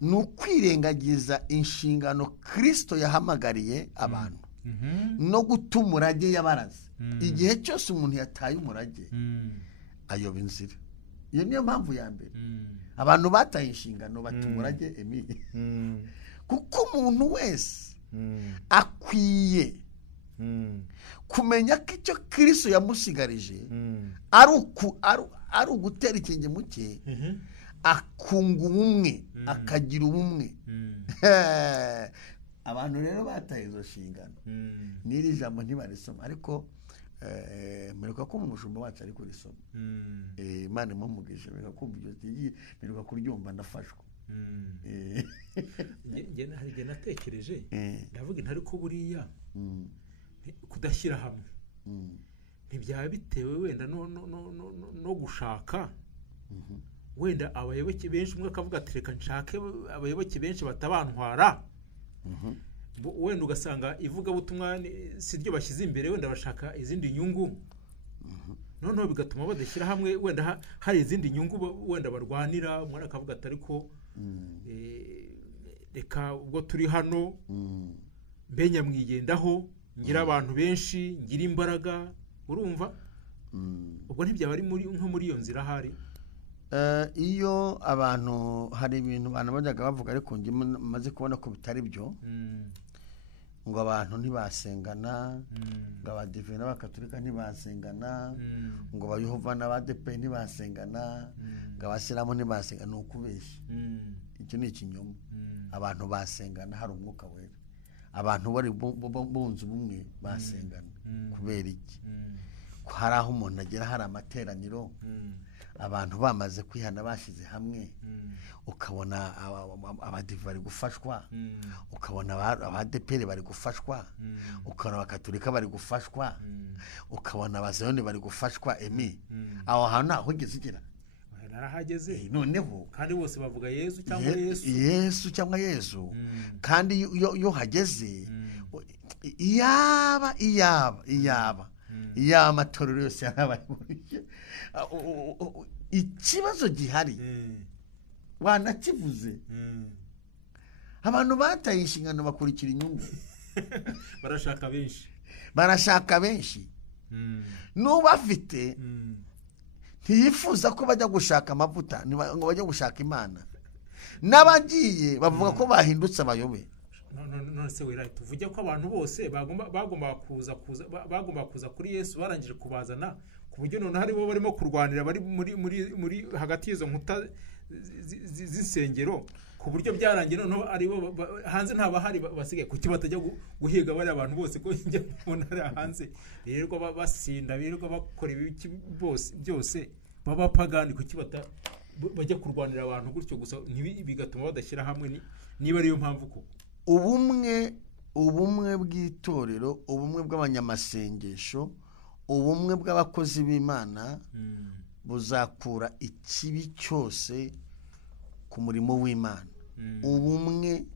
ni ukwirengagiza inshingano Kristo yahamagariye abantu no guta umurage yabaraze igihe cyose umuntu yataye umurage ayoba inzira iyo niyo mpamvu ya mbere abantu bataye inshingano bata umurage kuko umuntu wese akwiye kumenya ko icyo Kristo yamusigarije ari ugutera ikenge muke akunga ubumwe akagira ubumwe abantu rero bataye izo nshingano n'iri jambo ntibarisoma ariko mperuka ko umushumba wacu ari kurisoma Imana imumugisha mperuka kumva iryo gihe mperuka kuryumva ndafashwa hari igihe natekereje ndavuga intari ko buriya kudashyira hamwe ntibyaba bitewe wenda no gushaka wenda abayoboke benshi umwe akavuga ati reka nshake abayoboke benshi batabantwara wenda ugasanga ivugabutumwa si ryo bashyize imbere wenda bashaka izindi nyungu noneho bigatuma badashyira hamwe wenda hari izindi nyungu wenda barwanira umwana akavuga ati ariko reka ubwo turi hano mbe nyamwigendaho ngira abantu benshi ngira imbaraga urumva ubwo ntibyaba ari nko muri iyo nzira hari iyo abantu hari ibintu abantu bajyaga bavuga ariko njye maze kubona ko bitari byo ngo abantu ntibasengana ngo abadive n'abakaturika ntibasengana ngo abayehova n'abadepe ntibasengana ngo abasilamu ntibasengana ni ukubeshya icyo ni ikinyoma abantu basengana hari umwuka wera abantu bari bunze ubumwe basengana kubera iki ko hari aho umuntu agera hari amateraniro abantu bamaze kwihana bashyize hamwe ukabona abadive bari gufashwa ukabona abadeperi bari gufashwa ukabona abakatolika bari gufashwa ukabona abazayoni bari gufashwa aho hantu naho ugeze ugira narahageze noneho kandi bose bavuga Yesu cyangwa Yesu Yesu cyangwa Yesu kandi iyo hageze iyaba amatorero yose yarabaye ikibazo gihari wanakivuze abantu bataye inshingano bakurikira inyungu barashaka benshi n'ubafite ntiyifuza ko bajya gushaka amavuta ngo bajye gushaka Imana n'abagiye bavuga ko bahindutse abayobe none se wera tuvuge ko abantu bose bagomba kuza kuri Yesu barangije kubazana ku buryo none hari bo barimo kurwanira bari muri hagati y'izo nkuta z'insengero ku buryo byarangiye noneho ari bo hanze ntabahari basigaye kuki batajya guhiga bari abantu bose ko njya mbona ari hanze rero basinda birirwa bakora ibiki byose babapagani kuki bajya kurwanira abantu gutyo gusa bigatuma badashyira hamwe niba ariyo mpamvu ko ubumwe bw'itorero ubumwe bw'abanyamasengesho ubumwe bw'abakozi b'Imana buzakura ikibi cyose ku murimo w'Imana ubumwe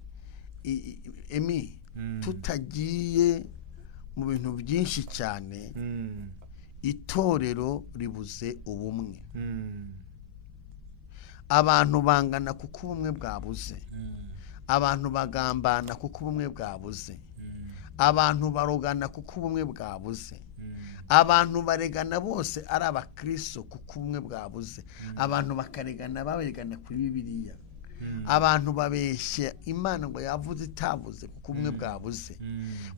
tutagiye mu bintu byinshi cyane itorero ribuze ubumwe abantu bangana kuko ubumwe bwabuze abantu bagambana kuko ubumwe bwabuze abantu barogana kuko ubumwe bwabuze abantu baregana bose ari abakristo kuko ubumwe bwabuze abantu bakaregana baregana kuri Bibiliya abantu babeshya Imana ngo yavuze itavuze kuko ubumwe bwabuze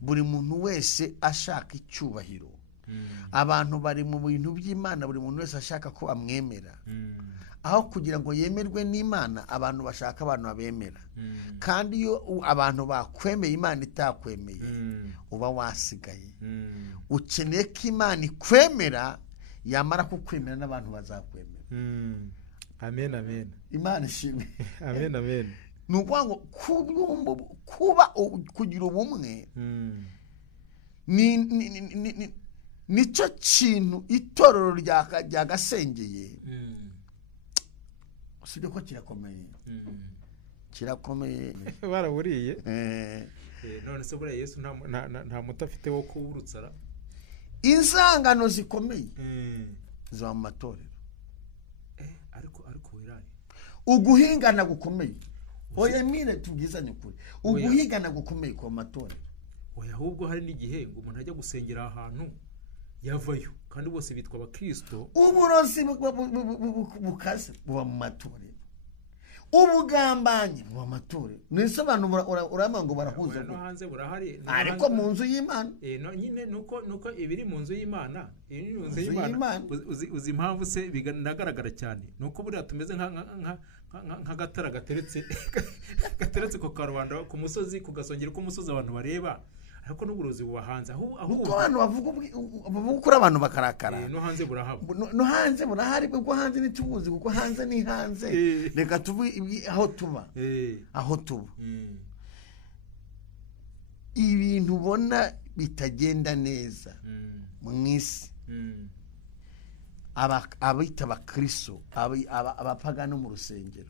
buri muntu wese ashaka icyubahiro abantu bari mu bintu by'Imana buri muntu wese ashaka ko amwemera aho kugira ngo yemerwe n'Imana abantu bashaka abantu babemera kandi iyo abantu bakwemeye Imana itakwemeye uba wasigaye ukeneye ko Imana ikwemera yamara kukwemera n'abantu bazakwemera amen Imana ishimwe amen ni ukuvuga ngo kugira ubumwe nicyo kintu itorero ryagasengeye usibye ko kirakomeye baraburiye none se buriya Yesu nta muto afite wo kuwurutsara insangano zikomeye ziba mu matorero ariko wiraye uguhingana gukomeye oya mire tubwizanye ukuri uguhingana gukomeye ku matorero oya ahubwo hari n'igihe ngo umuntu ajya gusengera ahantu yavayo kandi bose bitwa abakristo uburozi bukaze buba mu matorero ubugambanyi buba mu matorero nese abantu urama ngo barahuza no hanze burahari ariko mu nzu y'Imana nyine nuko ibiri mu nzu y'Imana uzi impamvu se binagaragara cyane nuko buriya tumeze nk'agatara gateretse ku karubanda ku musozi ku gasongero k'umusozi abantu bareba ariko n'uburozi buba hanze nuko abantu bavuga kuri abantu bakarakara no hanze burahaba no hanze burahari kuko hanze ntitubuzi kuko hanze ni hanze reka tuvuge aho tuba ibintu ubona bitagenda neza mu isi abita abakristo abapagano mu rusengero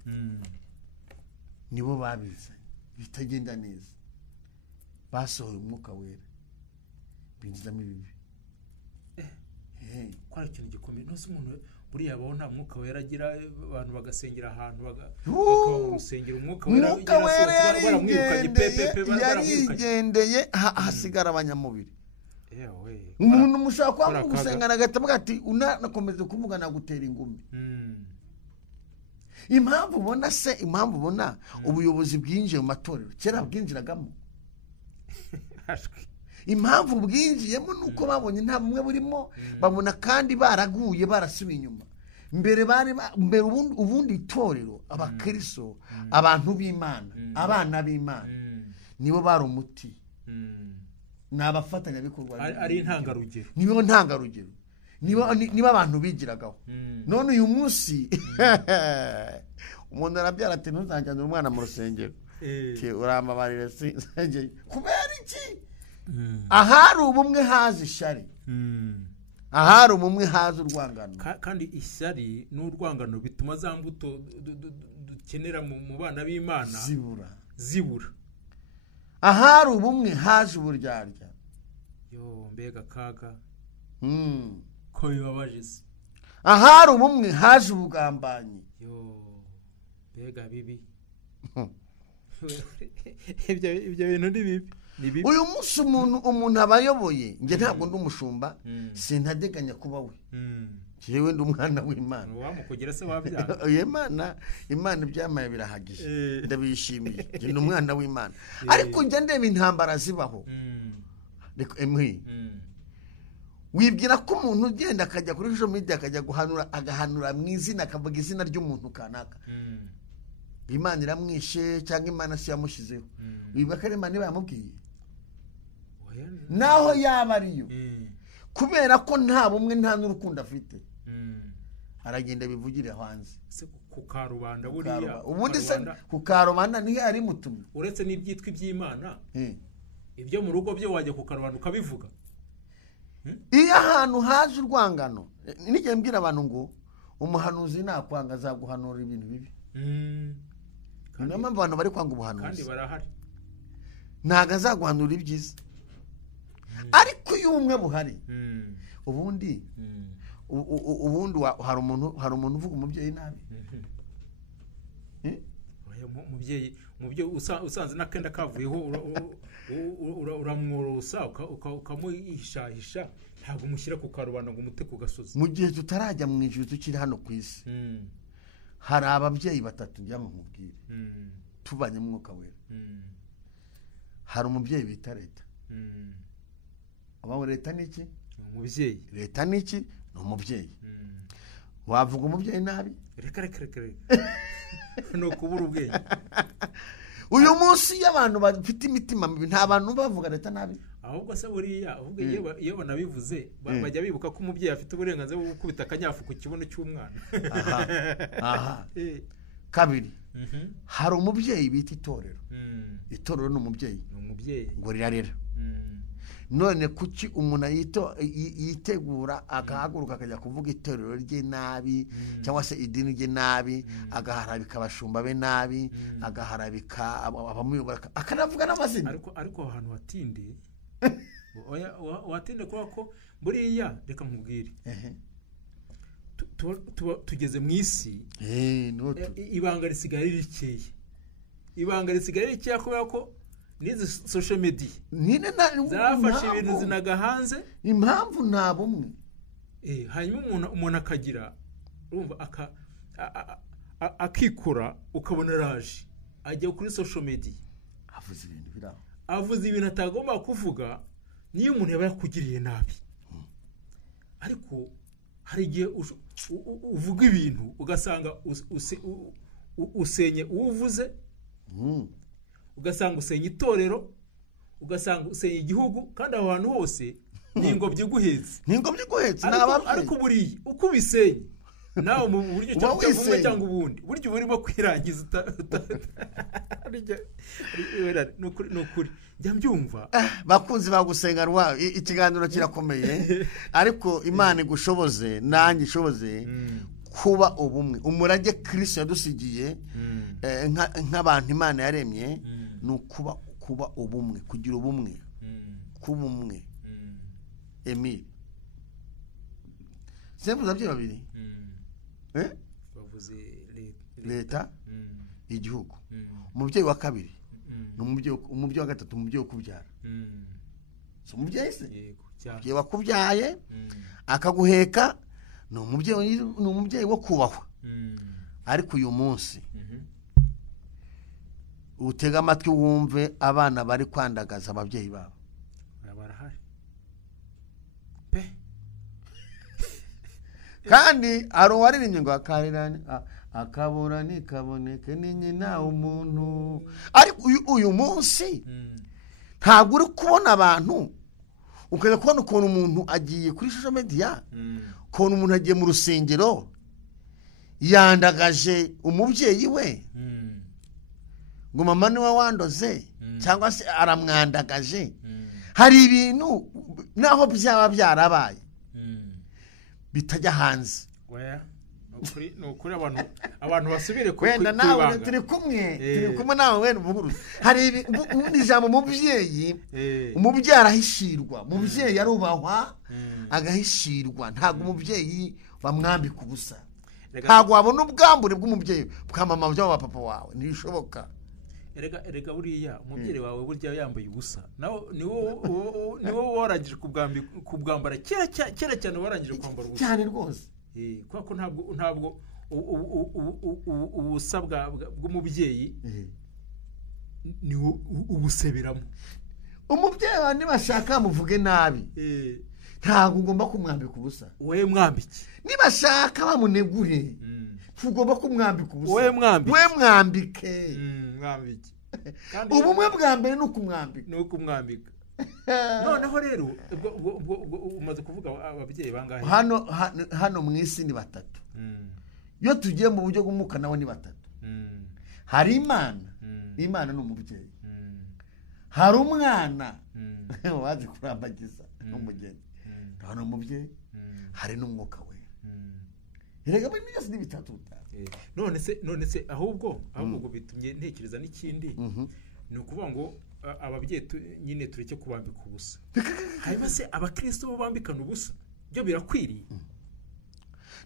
nibo babizanye bitagenda neza basohoye umwuka wera binjizamo ibibi kwari ikintu gikomeye nose umuntu buriya abaho nta mwuka wera agira abantu bagasengera ahantu bakaba mu rusengero umwuka wera yarigendeye hasigara abanyamubiri umuntu mushaka kwanga gusengana agatavuga ati unanakomeze kumugana gutera ingumi impamvu ubona ubuyobozi bwinjiye mu matorero kera bwinjiragamo impamvu bwinjiyemo nuko babonye nta bumwe burimo babona kandi baraguye barasubiye inyuma mbere ubundi itorero abakristo abantu b'Imana abana b'Imana nibo bari umuti ni abafatanyabikorwa, ari intangarugero, nibo ntangarugero, niba abantu bigiragaho. None uyu munsi umuntu arabyara ati ntuzanjyanire umwana mu rusengero, urambabarire sinzengeye kubera iki? Ahari ubumwe haza ishari, ahari ubumwe haza urwangano, kandi ishyari n'urwangano bituma za mbuto dukenera mu bana b'Imana zibura. Ahari ubumwe haje uburyarya, mbega kaga ko bibabaje se. Ahari ubumwe haje ubugambanyi, mbega bibi. ibyo bintu ni bibi. Uyu munsi umuntu abayoboye, nge ntabwo ndi umushumba, sintateganya kuba we, jewe ndi umwana w'Imana. Wamukugera se wabyara? Imana ibyamaye birahagije, ndabishimiye, nge ndi umwana w'Imana. Ariko njya ndeba intambara zibaho, wibwira ko umuntu ugenda akajya kuri social media akajya agahanura mu izina, akavuga izina ry'umuntu kanaka, Imana iramwishe cyangwa Imana si yamushyizeho, wibwira ko Imana iba yamubwiye naho yaba ariyo, kubera ko nta bumwe nta n'urukundo afite, aragenda bivugire hanze ku karubanda. Buriya ubundi se ku karubanda niyo ari mutumye, uretse n'ibyitwa iby'Imana, ibyo mu rugo byo wajya ku karubanda ukabivuga. Iyo ahantu haje urwangano, n'igihe mbwira abantu ngo umuhanuzi nakwanga azaguhanura ibintu bibi, niyo mpamvu abantu bari kwanga ubuhanuzi, kandi barahari, ntabwo azaguhanura ibyiza. Ariko iyo ubumwe buhari, ubundi hari umuntu uvuga umubyeyi nabi, umubyeyi usanze n'akenda kavuyeho uramworosa ukamuhishahisha, ntabwo umushyira ku karubanda ngo umute ku gasozi. Mu gihe tutarajya mu ijuru tukiri hano ku isi, hari ababyeyi batatu njya mubwire, tubanye mu Mwuka Wera. Hari umubyeyi bita Leta. Abaho Leta ni iki? Umubyeyi. Leta ni iki? Ni umubyeyi. Wavuga umubyeyi nabi? Reka no kubura ubwenge. Uyu munsi y'abantu bafite imitima mibi, nta bantu bavuga Leta nabi. Ahubwo se buriya iyo banabivuze bajya bibuka ko umubyeyi afite uburenganzira bwo gukubita akanyafu ku kibuno cy'umwana. Aha. Kabiri, hari umubyeyi bita itorero. Itorero ni umubyeyi ngo rirarera. None kuki umuntu yitegura agahaguruka akajya kuvuga itorero rye nabi, cyangwa se idini rye nabi, agaharabika abashumba be nabi, agaharabika abamuyobora, akanavuga n'amazina. Ariko ahantu watinde kubera ko buriya, reka nkubwire, tugeze mu isi, ibanga risigaye rikeya kubera ko n'izi social media zafashe ibintu zinaga hanze. Impamvu nta bumwe, hanyuma umuntu akagira, urumva, akikura, ukabona raje ajya kuri social media avuze ibintu atagomba kuvuga, niyo umuntu yaba yakugiriye nabi. Ariko hari igihe uvuga ibintu ugasanga usenye uwuvuze, ugasanga usenya itorero, ugasanga usenya igihugu, kandi aho hantu hose ni ingobyi iguhetse. Ariko buriya uko ubisenye nawe mu buryo cyangwa ubundi, buryo uba urimo kwirangiza. Ni ukuri njya mbyumva. Bakunzi bagusenga, ikiganiro kirakomeye, ariko Imana igushoboze nanjye ishoboze kuba ubumwe. Umurage Kristo yadusigiye nk'abantu Imana yaremye ni kuba ubumwe, kugira ubumwe, kuba umwe. Emile sembuza byo babiri, bavuze Leta, igihugu. Umubyeyi wa kabiri ni umubyeyi wa gatatu, umubyeyi wo kubyara. So umubyeyi se, umubyeyi wakubyaye akaguheka, ni umubyeyi wo kubahwa. Ariko uyu munsi utega amatwi wumve abana bari kwandagaza ababyeyi babo. Barahari kandi hari uwaririmbye ngo akabura ntikaboneke ni nyina umuntu. Ariko uyu munsi ntabwo uri kubona abantu ukajya kubona ukuntu umuntu agiye kuri social media ukuntu umuntu agiye mu rusengero yandagaje umubyeyi we ngo mama niwe wandoze cyangwa se aramwandagaje. Hari ibintu naho byaba byarabaye bitajya hanze. Ni ukuri abantu basubire ku wenda nawe turi kumwe nawe wenda uvuguruza. Hari ijambo umubyeyi arahishirwa, umubyeyi arubahwa agahishirwa, ntabwo umubyeyi bamwambika ubusa, ntabwo wabona ubwambure bw'umubyeyi bwa mama cyangwa papa wawe, ntibishoboka. Erega buriya umubyeyi wawe burya yambaye ubusa nawe niwo warangije kubwambara kera cyane, warangije kwambara ubusa cyane rwose. Kuko ntabwo ubusa bw'umubyeyi ni ubuseberamo. Umubyeyi wawe nibashaka muvuge nabi, ntabwo ugomba kumwambika ubusa, wowe mwambike. Nibashaka bamunegure, ugomba kumwambika ubusa, wowe mwambike. Ubumwe bwa mbere ni ukumwambika. Noneho rero umaze kuvuga ababyeyi bangahe hano mu isi? Ni batatu. Iyo tugiye mu buryo bw'umwuka nabo ni batatu. Hari Imana ni umubyeyi, hari umwana waje kurambagiza n'umugeni, hari umubyeyi, hari n'umwuka we. Erega muri byose ni bitatu. None se ahubwo bitumye ntekereza n'ikindi, ni ukuvuga ngo ababyeyi nyine tureke kubambika ubusa. Hanyuma se abakristo bo bambikana ubusa byo birakwiriye?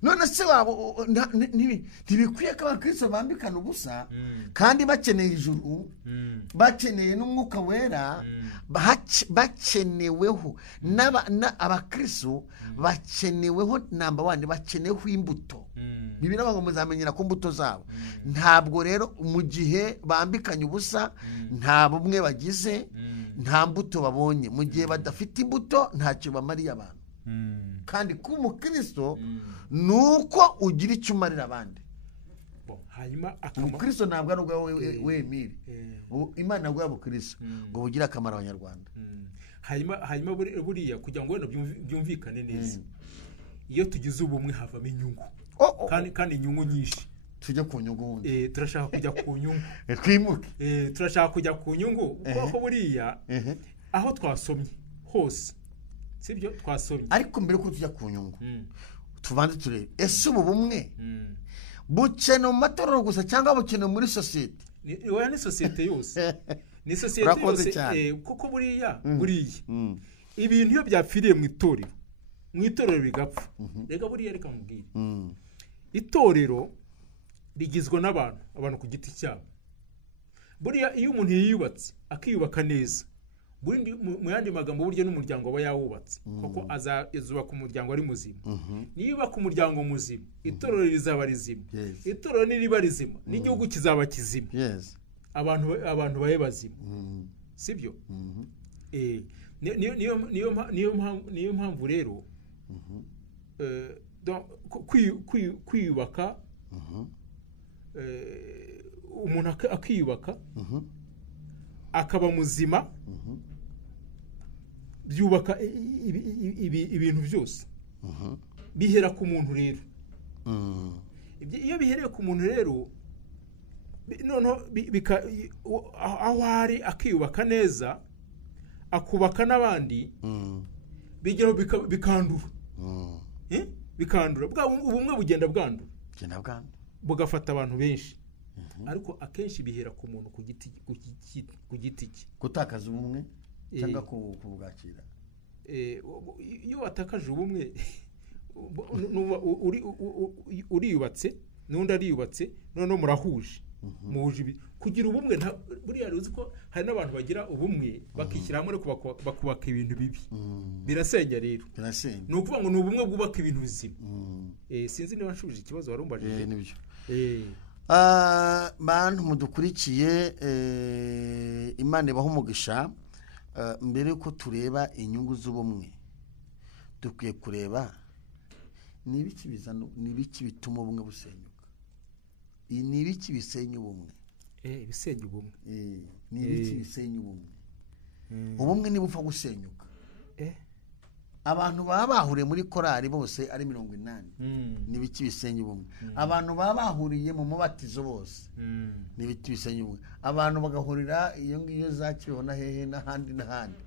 None se wabo ntibikwiye ko abakristo bambikana ubusa kandi bakeneye ijuru, bakeneye n'umwuka wera, bakeneweho abakristo bakeneweho namba wandi, bakeneweho imbuto. Bibiri ngo muzamenyera ku mbuto zabo. Ntabwo rero mu gihe bambikanye ubusa nta bumwe bagize, nta mbuto babonye. Mu gihe badafite imbuto ntacyo bamariye abantu. Kandi ku mukristo nuko ugira icyo umarira abandi. Hanyuma umukristo ntabwo ari ubwawe wemire, Imana ntabwo y'abukristo ngo bugire akamaro abanyarwanda. Hanyuma buriya kugira ngo wenda byumvikane neza, iyo tugize ubumwe havamo inyungu, kandi inyungu nyinshi. Tujya ku nyungu wundi, turashaka kujya ku nyungu, twimuke, turashaka kujya ku nyungu. Kuko buriya aho twasomye hose, sibyo twasomye. Ariko mbere ko tujya ku nyungu, tubanze turebe ese ubu bumwe bukene mu matorero gusa cyangwa bukene muri sosiyete? Oya, ni sosiyete yose. Ni sosiyete yose. Kuko buriya ibintu iyo byapfiriye mu itorero bigapfa. Reka buriya reka mubwire, itorero rigizwe n'abantu ku giti cyabo. Buriya iyo umuntu yiyubatse akiyubaka neza, mu yandi magambo burya n'umuryango aba yawubatse, kuko azubaka umuryango ari muzima. Niba ku muryango muzima, itorero rizaba rizima. Itorero niriba rizima, n'igihugu kizaba kizima. Abantu baye bazima, sibyo? Niyo mpamvu rero kwiyubaka, umuntu akiyubaka akaba muzima, byubaka ibintu byose. Bihera ku muntu rero. Iyo bihereye ku muntu rero, noneho aho ari akiyubaka neza, akubaka n'abandi, bigeraho bikandura. Bikandura, ubumwe bugenda bwandura, bugafata abantu benshi. Ariko akenshi bihera ku muntu ku giti cye. Gutakaza ubumwe cyangwa kubwakira. Iyo watakaje ubumwe, uriyubatse n'undi ariyubatse, noneho murahuje, muhuje kugira ubumwe. Buriya uzi ko hari n'abantu bagira ubumwe bakishyira hamwe bakubaka ibintu bibi, birasenya rero. Ni ukuvuga ngo ni ubumwe bwubaka ibintu bizima. Sinzi niba nshubije ikibazo warumbajije. Nibyo. Bantu mudukurikiye, Imana ibaha umugisha. Mbere yuko tureba inyungu z'ubumwe, dukwiye kureba ni ibiki bituma ubumwe busenyuka. Ni ibiki bisenya ubumwe? Bisenya ubumwe. Ni ibiki bisenya ubumwe? ubumwe nibupfa gusenyuka. Abantu baba bahuriye muri korari bose ari 80 n'ibiki bisenya ubumwe. Abantu baba bahuriye mu mubatizo bose n'ibiki bisenya ubumwe. Abantu bagahurira iyo ngiyo zakiho na hehe n'ahandi n'ahandi,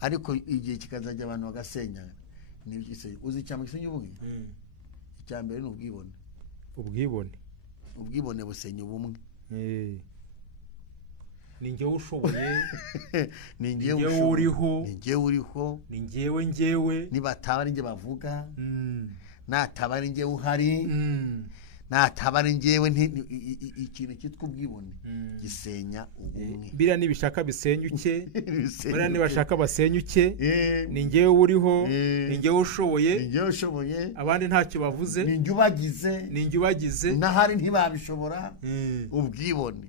ariko igihe kikazajya abantu bagasenya n'ibiki bisenya. Uzi icyambo gisenya ubumwe? Icyambere ni ubwibone busenya ubumwe. Ni njyewe ushoboye, ni njyewe uriho, ni njyewe, nibataba ari njye bavuga, nataba ari njyewe uhari, nataba ari njyewe. Ikintu cyitwa ubwibone gisenya ubumwe. Biriya nibishaka bisenyuke, biriya nibashaka basenyuke. Ni njyewe uriho, ni njyewe ushoboye, abandi ntacyo bavuze, ni njye ubagize, n'ahari ntibabishobora. Ubwibone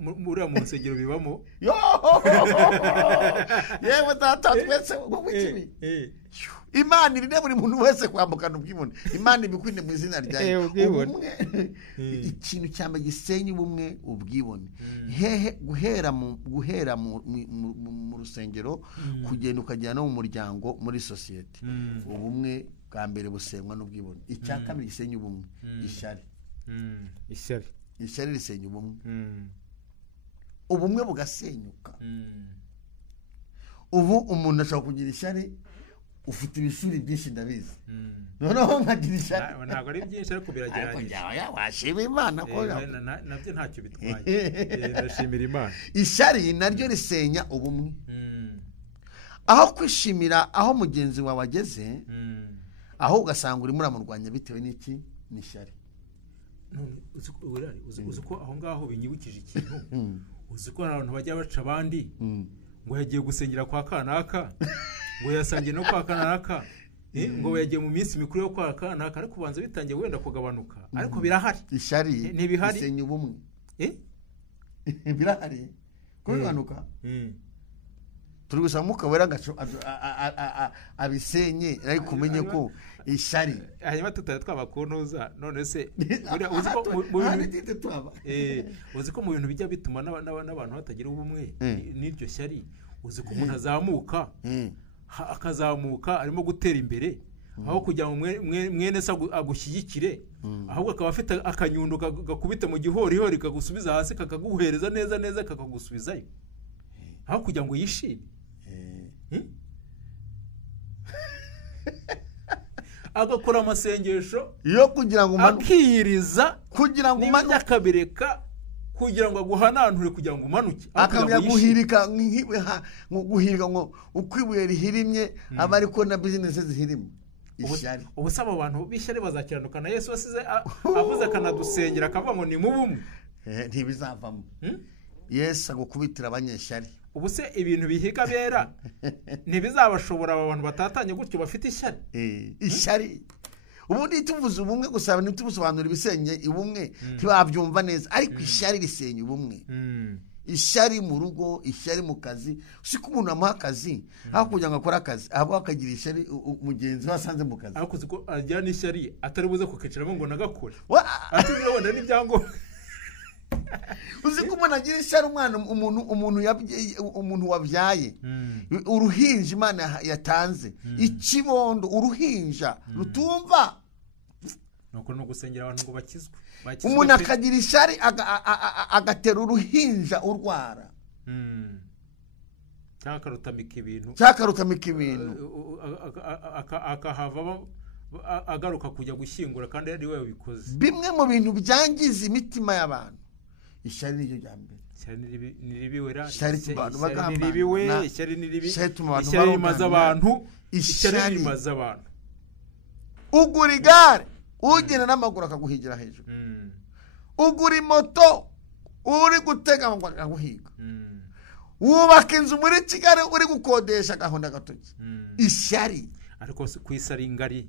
muriya mu nsengero bibamo. Yewe data twese ubwibone. Imana irinde buri muntu wese kwambukana ubwibone. Imana ibikwinde mu izina ryayo. Ubumwe ikintu cyambe gisenya ubumwe, ubwibone. Guhera mu rusengero kugenda ukajya no mu muryango, muri society. Ubumwe bwa mbere busenywa n'ubwibone. Icya kabiri gisenya ubumwe, ishyari risenya ubumwe. Ubumwe bugasenyuka. Ubu umuntu ashobora kugira ishyari, ufite ibishuri byinshi ndabizi, noneho nkagira ishyari. Ntabwo ari byinshi ariko biragerageza. Washima Imana ko nabyo ntacyo bitwaye. Ndashimira Imana. Ishyari naryo risenya ubumwe. Aho kwishimira aho mugenzi wawe ageze, aho ugasanga urimo uramurwanya bitewe n'iki? N'ishyari. Uzi ko aho ngaho binyibukije ikintu. Uzi ko abantu bajya baca abandi ngo yagiye gusengera kwa kanaka, ngo yasangiye no kwa kanaka, ngo yagiye mu minsi mikuru yo kwa kanaka, ariko ubanza bitangiye wenda kugabanuka, ariko birahari. Ishyari risenya ubumwe. Birahari kugabanuka. Turi gusaba Mwuka Wera abisenye, ariko umenye ko ishyari. Hanyuma tutari twabakunuza, none se uzi ko mu bintu bijya bituma n'abantu batagira ubumwe n'iryo shyari. Uzi ko umuntu azamuka akazamuka arimo gutera imbere, aho kugira ngo mwene se agushyigikire, ahubwo akaba afite akanyundo gakubita mu gihorihori kagusubiza hasi, kakaguhereza neza kakagusubizayo, aho kugira ngo yishime. Agakora amasengesho yo kugira ngo akiyiriza, kugira ngo akabireka, kugira ngo aguhananture, kugira ngo umanuke, akamya guhirika ngo ukwibuye rihirimye aba ariko na business zihirimo. Ishyari. Ubusaba abantu bishyari bazakiranuka na Yesu wasize avuze akanadusengera akavuga ngo ni mu bumwe. Ntibizavamo. Yesu agukubitira abanyeshyari. Ubuse ibintu bihiga bera ntibizabashobora abantu batatanye gutyo bafite ishyari. Ishyari. Ubundi tuvuze ubumwe gusa ntitubusobanura ibisenye ubumwe ntibabyumva neza, ariko ishyari risenya ubumwe. Ishyari mu rugo, ishyari mu kazi. Usiko umuntu amuha akazi, aho kugira ngo akore akazi, ahubwo akagira ishyari umugenzi wasanze mu kazi. Ariko uziko ajyana ishyari atari buze kukicaramo ngo nagakore. Atubwira wenda n'ibyangombwa. Uziko umuntu agira ishyari umuntu wabyaye, uruhinja Imana yatanze, ikibondo, uruhinja rutumva. Nuko no gusengera abantu ngo bakizwe. Umuntu akagira ishyari agatera uruhinja urwara. Cyakarutamika ibintu. Akahava agaruka kujya gushyingura kandi ari we wabikoze. Bimwe mu bintu byangiza imitima y'abantu. Ishyari n'iryo ryambere. Ishyari rimaze abantu. Ugura igare, ugenda n'amaguru akaguhigira hejuru. Ugura moto, uri gutega ngo akaguhiga. Wubaka inzu muri Kigali uri gukodesha gahunda gatoki. Ishyari. Ariko ku isari ngari.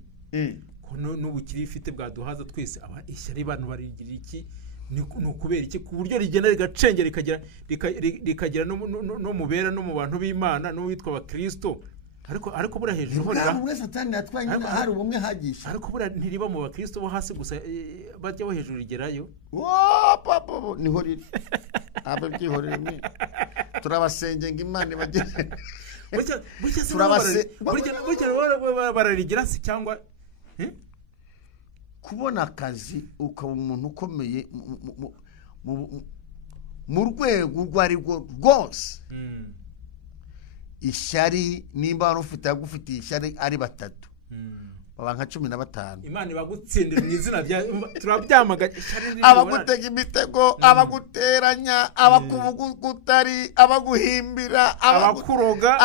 N'ubukiri ifite bwaduhaza twese, ishyari abantu barigira iki? Ni ukubera iki? Ku buryo rigenda rigacengera rikagira no mubera no mu bantu b'Imana no witwa abakristo. Ariko bura hejuru hora umwe Satani yatwanye hari ubumwe hagisha. Ariko bura ntiriba mu bakristo bo hasi gusa, bajyaho hejuru rigerayo. Papa niho riri. Abe byihorere mwe. turabasengenga Imana ibagire burya bararigira se cyangwa kubona akazi ukaba umuntu ukomeye mu rwego urwo ari rwo rwose. Ishyari nimba wari agufitiye ishyari ari batatu baba nka 15. Imana ibagutsindira mu izina rya turabyamaga ishyari abagutega imitego, abaguteranya, abakuvugutari, abaguhimbira, abakuroga,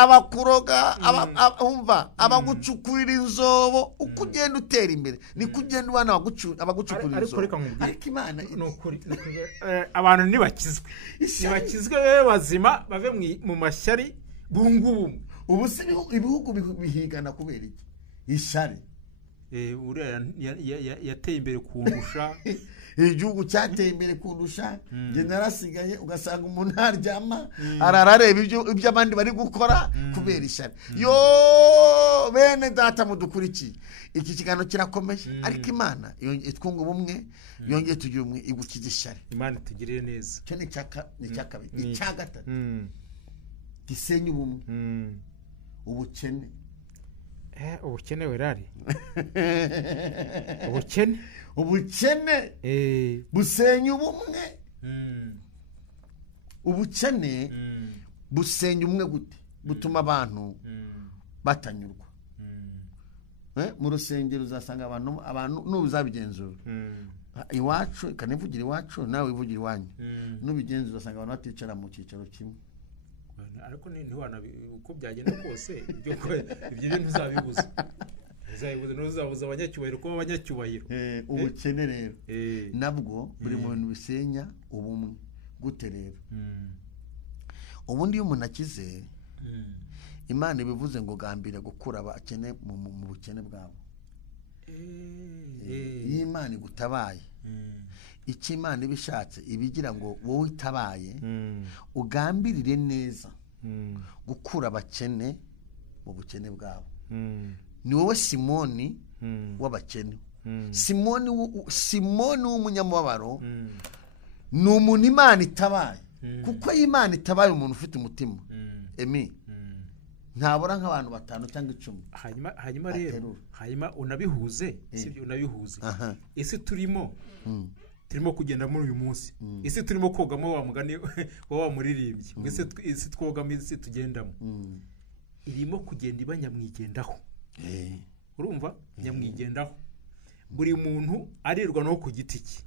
abagucukurira inzobo. Uko ugenda utera imbere niko ugenda ubana abagucukurira inzobo. Ariko Imana abantu ntibakizwe bazima bave mu mashyari bungubu. Ubu se ibihugu bihigana kubera iki? Ishyari. Uriya yateye imbere kundusha. Igihugu cyateye imbere kundusha, nge narasigaye ugasanga umuntu aryama ararareba ibyo abandi bari gukora kubera ishyari. Yo bene data mudukurikiye, iki kiganiro kirakomeye, ariko Imana itwunga ubumwe, yongeye tugira umwe, igukiza ishyari. Imana tugirire neza. Cyo ni cyakabiri. Icya gatatu gisenya ubumwe, ubukene. Ubukene werari. Ubukene busenya ubumwe. Ubukene busenya umwe gute? Butuma abantu batanyurwa. Mu rusengero uzasanga abantu n'ubuzabigenzura. Iwacu kanivugira iwacu nawe wivugira iwanyu. N'ubigenzura uzasanga abantu baticara mu cyicaro kimwe. Ariko ntiwana uko byagenda kose ibyo bintu uzabibuza. Uzabuza abanyacyubahiro kuba abanyacyubahiro. Ubukene rero nabwo buri mu bintu bisenya ubumwe. Gute rero? Ubundi iyo umuntu akize, Imana ibivuze ngo gambira gukura abakene mu bukene bwabo. Iyo Imana igutabaye, icyo Imana ibishatse ibigira ngo wowe itabaye ugambirire neza gukura abakene mu bukene bwabo. Ni wowe Simoni w'abakene. Simoni w'umunyamubabaro ni umuntu Imana itabaye, kuko Imana itabaye umuntu ufite umutima ntabura nk'abantu 5 cyangwa 10. Hanyuma rero unabihuze, sibyo? Unabihuze ese turimo kugenda muri uyu munsi, ese turimo kogamo wa mugani wa muririmbyi, ese twogamo, ese tugendamo, irimo kugenda ibanyamwigendaho. Urumva? Nyamwigendaho. Buri muntu arirwa no ku giti cye.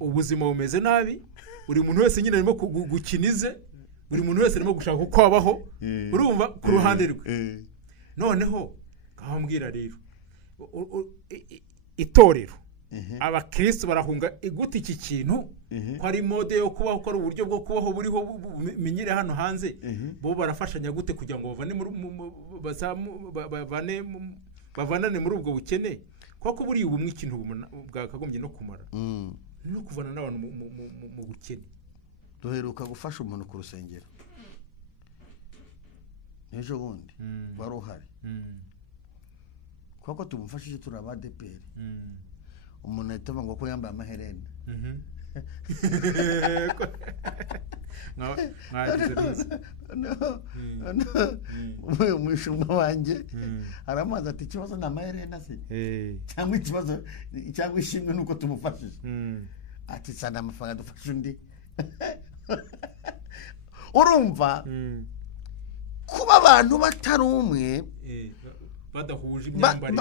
Ubuzima bumeze nabi, buri muntu wese nyine arimo gukinize, buri muntu wese arimo gushaka uko abaho. Urumva? Ku ruhande rwe. Noneho kahambwira rero itorero, abakristo barahunga igute iki kintu ko ari mode yo kubaho, ko ari uburyo bwo kubaho buriho minyire hano hanze. Bo barafashanya gute kugira ngo bavanane muri ubwo bukene? Kuko buri ubumwe ikintu bwakagombye no kumara no kuvana n'abantu mu bukene. Duheruka gufasha umuntu ku rusengero ejo bundi wari uhari, kuko tumufashije turaba ADPR. Umuntu ahitamo ngo ko yambaye amaherena. Umushumba wanjye aramaze ati ikibazo ni amaherena se cyangwa ikibazo cyangwa ishimwe nuko tumufashije. Ati sana amafaranga dufashe undi. Urumva kuba abantu batari umwe,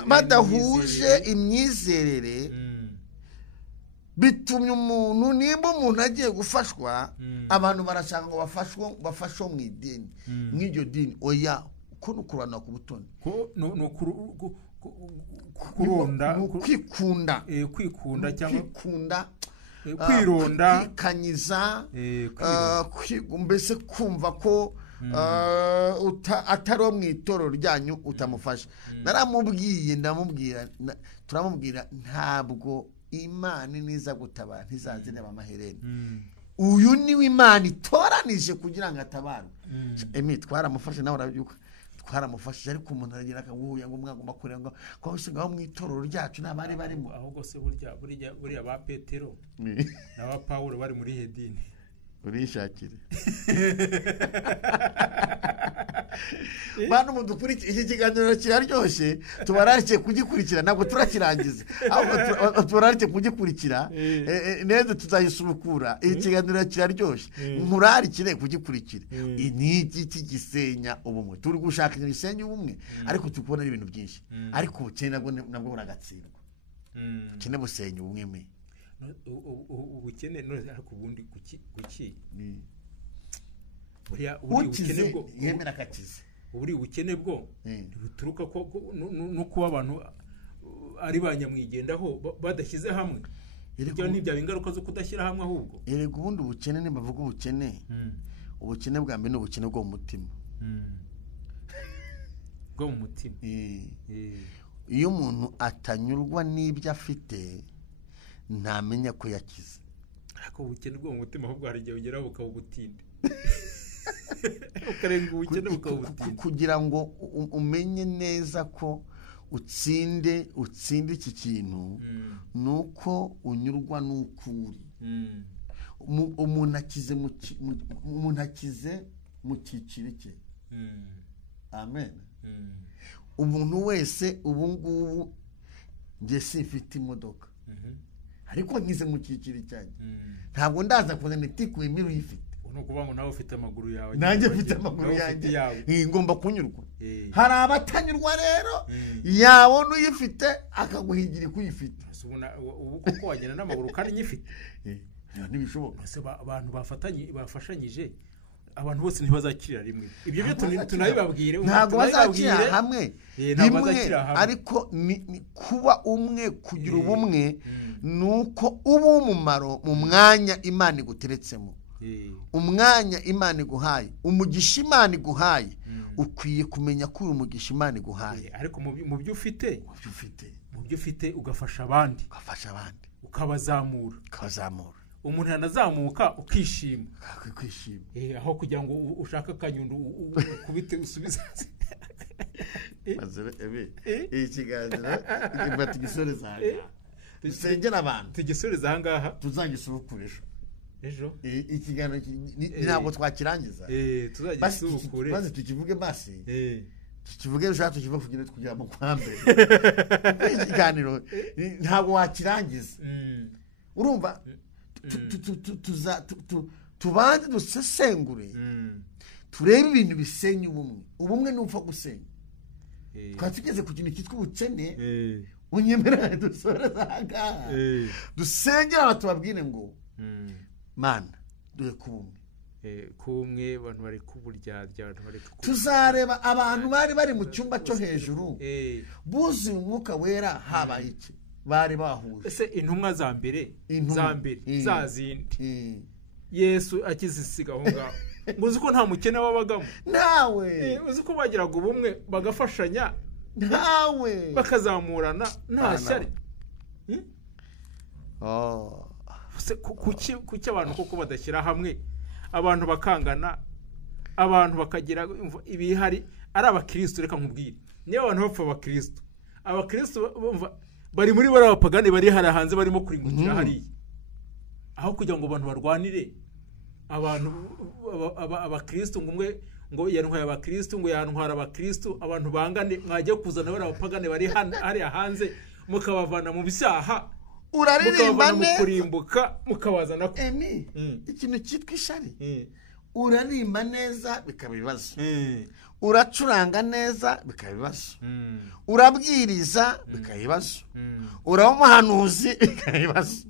badahuje imyizerere, bitumye umuntu, nimba umuntu agiye gufashwa, abantu barashaka ngo bafashwe mu idini, mw'iryo dini. Oya, uko nukurana ku butoni, kwikunda cyangwa kwironda, kwikanyiza, mbese kumva ko atari wo mu itorero ryanyu utamufasha. Turamubwira ntabwo Imana niza gutabara ntizazireba amaherena. Uyu niwe Imana itoranije kugira ngo atabarwe. Twaramufashe, nawe urabyuka, twaramufashije, ariko umuntu aragira akaguhuya ngo mwagomba kureba ngo ko usigaho mu itorero ryacu n'abari barimo. Ahubwo se buriya ba Petero n'aba Pawulo bari muri hedini. urishakire bantu mudukurikira iki kiganiro kiraryoshye tubararike kugikurikira ntabwo turakirangiza ahubwo tubararike kugikurikira neza tuzayisubukura iki kiganiro kiraryoshye nkurarikire kugikurikira ni iki gisenya ubumwe turi gushaka ibintu bisenya ubumwe ariko tukubona ibintu byinshi ariko ubukene nabwo buragatsindwa ubukene busenya ubumwe me ubukene ariko ubundi kuki ukize yemera akakize uburi ubukene bwo buturuka no kuba abantu ari banyamwigendaho badashyize hamwe ibyo ntibyaba ingaruka zo kudashyira hamwe ahubwo erega ubundi ubukene nibavuga ubukene bwa mbere ni ubukene bwo mu mutima bwo mu mutima iyo umuntu atanyurwa n'ibyo afite ntamenya ko yakize ariko ubukene bwo mu mutima ahubwo hari igihe ugera bukawugutinda ukarenga ubukene bukawugutinda kugira ngo umenye neza ko utsinde iki kintu ni uko unyurwa n'ukuri umuntu akize mu cyiciro cye amen umuntu wese ubu ngubu njye simfite imodoka ariko nkize mu cyiciro cyanjye ntabwo ndaza kuzana itiku imiri uyifite ni ukuvuga ngo nawe ufite amaguru yawe nanjye mfite amaguru yanjye ngomba kunyurwa hari abatanyurwa rero yabona uyifite akaguhigira ko uyifite ubu kuko wagenda n'amaguru kandi nyifite ntibishoboka abantu bafashanyije abantu bose ntibazakirira rimwe ibyo byo tunabibabwire ntabwo bazakirira hamwe rimwe ariko ni kuba umwe kugira ubumwe ni uko uba umumaro mu mwanya Imana iguteretsemo umwanya Imana iguhaye umugisha Imana iguhaye ukwiye kumenya ko uyu mugisha Imana iguhaye ariko mu byo ufite ugafasha abandi ukabazamura umuntu yanazamuka ukishima aho kugira ngo ushaka akanyundo ukubite usubize iyi kiganiro tugisoreza aha dusengera abantu tugisoreza aha ngaha tuzagisubukure ejo ikiganiro ntabwo twakirangiza tuzagisubukure maze tukivuge basi tukivuge ushaka tukivuge kugira ngo kwambere ikiganiro ntabwo wakirangiza urumva tubanze dusesengure turebe ibintu bisenya ubumwe n'upfa gusenya twaba tugeze ku kintu cyitwa ubukene unyemera dusoreza aha ngaha dusengera abantu tubabwire ngo mana duhe kumwe abantu bari kuburyarya tuzareba abantu bari mu cyumba cyo hejuru buzuye umwuka wera habaye iki bari bahuje ese intumwa za mbere za zindi Yesu akizisiga aho ngaho ngo uzi ko nta mukene wabagamo nawe uzi ko bagiraga ubumwe bagafashanya nawe bakazamurana nta shyari kuki abantu koko badashyira hamwe abantu bakangana abantu bakagira ibihari ari abakristo reka nkubwire niyo abantu bapfa abakristo bari muri bari abapagani bari hari hanze barimo kuringukira hariya aho kugira ngo abantu barwanire abantu abakristo ngo yantwara abakristo ngo yantwara abakristo abantu bangane mwajye kuzana bari abapagani bari hariya hanze mukabavana mu byaha uraririmba neza kurimbuka mukabazana ikintu cyitwa ishari uraririmba neza bikaba ibibazo uracuranga neza bikaba ibibazo urabwiriza bikaba ibibazo uraba umuhanuzi bikaba ibibazo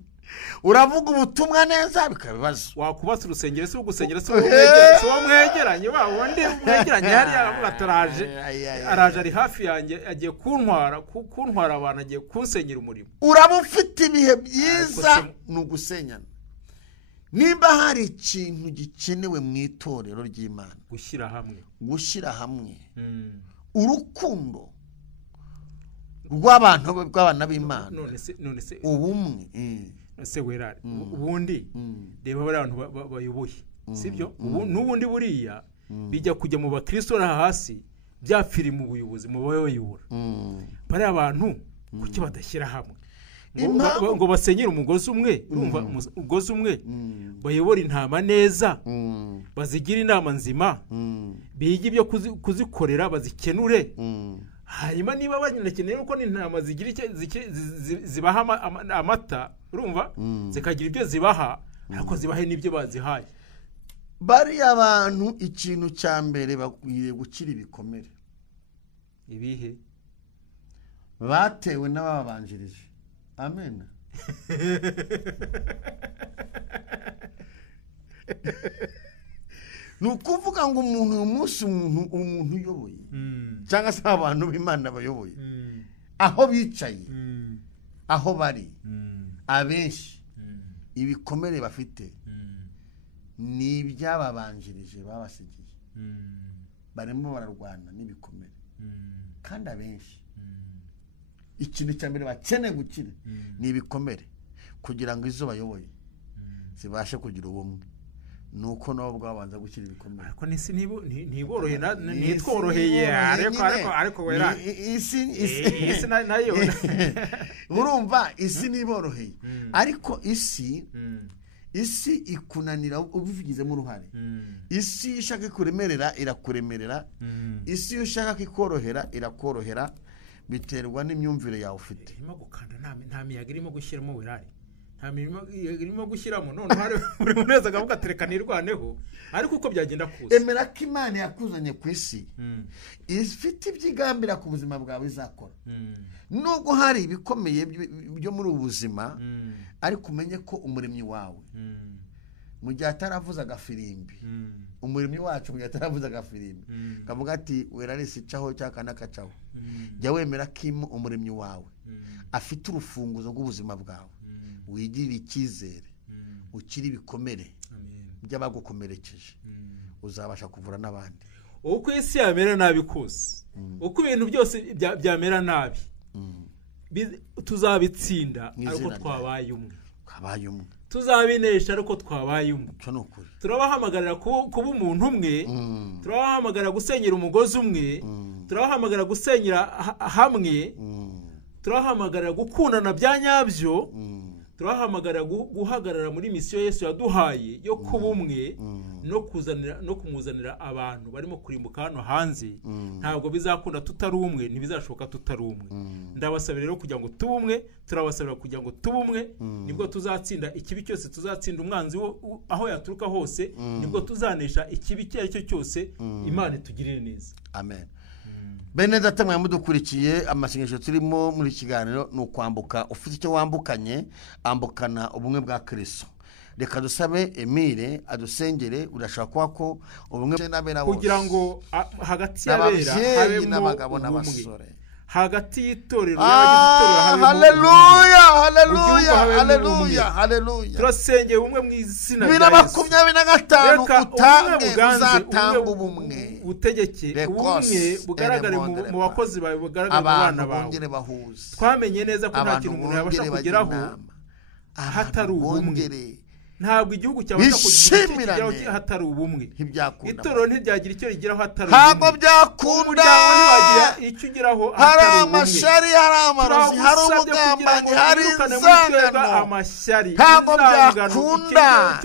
uravuga ubutumwa neza bikaba ibibazo wakubatse urusengero se ugusengera se mwegeranye wundi mwegeranye hariya araje ari hafi yanjye agiye kuntwara abantu agiye kunsenyera umurimo uraba ufite ibihe byiza ni ugusenyana nimba hari ikintu gikenewe mu itorero ry'Imana gushyira hamwe urukundo rw'abana b'Imana none se ubumwe se werari ubundi reba bari abantu bayoboye sibyo n'ubundi buriya bijya kujya mu bakristo hasi byapfiri mu buyobozi mu bayobora bari abantu kuki badashyira hamwe ngo basenyere umugozi umwe urumva umugozi umwe bayobora intama neza bazigira inama nzima biga ibyo kuzikorera bazikenure hanyuma niba bakeneye uko n'intama zigira zibaha amata urumva zikagira ibyo zibaha ariko zibahe n'ibyo bazihaye. Bari abantu ikintu cya mbere bakwiye gukira ibikomere ibihe batewe n'ababanjirije. Amen. Nukuvuga ngo umuntu umunsi umuntu uyoboye cyangwa se abantu b'Imana bayoboye aho bicaye aho bari abenshi ibikomere bafite ni ibyababanjirije babasigiye barimo bararwana n'ibikomere kandi abenshi ikintu cya mbere bakeneye gukira ni ibikomere kugira ngo izo bayoboye zibashe kugira ubumwe nuko nabo bwabanza gukira ibikomere. Ariko nisi ntiboroheye ntitworoheye ariko wera isi nayo urumva isi niboroheye ariko isi ikunanira ubivugizemo uruhare. Isi ishaka kuremerera irakuremerera, isi ushaka ikorohera irakorohera, biterwa n'imyumvire yawe ufite. Irimo gukanda nta miyaga irimo gushyiramo wirari, nta mirimo irimo gushyiramo none hari buri muntu wese akavuga atereka nirwaneho, ariko uko byagenda kuza emera ko Imana yakuzanye ku isi ifite ibyigambira ku buzima bwawe izakora. Nubwo hari ibikomeye byo muri ubu buzima ariko umenye ko umuremyi wawe mu gihe ataravuza agafirimbi umuremyi wacu mu gihe ataravuza agafirimbi kavuga ati werarisi caho cyakana kacaho, jya wemera ko umuremyi wawe afite urufunguzo rw'ubuzima bwawe, wigirira icyizere, ukiri ibikomere by'abagukomerekeje, uzabasha kuvura n'abandi. Uko isi yamera nabi kose, uko ibintu byose byamera nabi, tuzabitsinda ariko twabaye umwe, tuzabinesha ariko twabaye umwe. Turabahamagarira kuba umuntu umwe, turabahamagarira gusenyera umugozi umwe, turabahamagarira gusenyera hamwe, turabahamagarira gukundana bya nyabyo, turabahamagarira guhagarara muri misiyo Yesu yaduhaye yo kuba umwe no kumuzanira abantu barimo kurimbuka hano hanze. Ntabwo bizakunda tutari umwe, ntibizashoboka tutari umwe. Ndabasabira rero kugira ngo tube umwe, turabasabira kugira ngo tube umwe, nibwo tuzatsinda ikibi cyose, tuzatsinda umwanzi aho yaturuka hose, nibwo tuzanesha ikibi icyo ari cyo cyose. Imana itugirire neza. Amen. Bene data mwe mudukurikiye, amasengesho turimo muri kiganiro ni ukwambuka. Ufite icyo wambukanye, ambukana ubumwe bwa Kristo. Reka dusabe Emile adusengere. Urashaka kuba ko ubumwe n'abera bose kugira ngo hagati y'abera harimo n'abagabo n'abasore, hagati y'itorero y'abagize itorero haleluya haleluya haleluya haleluya. Turasengeye ubumwe mu izina rya Yesu. 2025 utange uzatanga ubumwe, utegeke ubumwe bugaragare mu bakozi bawe, bugaragare mu bana bawe. Twamenye neza ko nta kintu umuntu yabasha kugeraho hatari ubumwe. Ntabwo igihugu cyabasha kugeraho hatari ubumwe. Itorero ntiryagira icyo rigeraho hatari ubumwe. Ntabwo byakunda. Icyo ugeraho hari amashari, hari amarozi, hari ubugambanyi, hari inzangano. Ntabwo byakunda.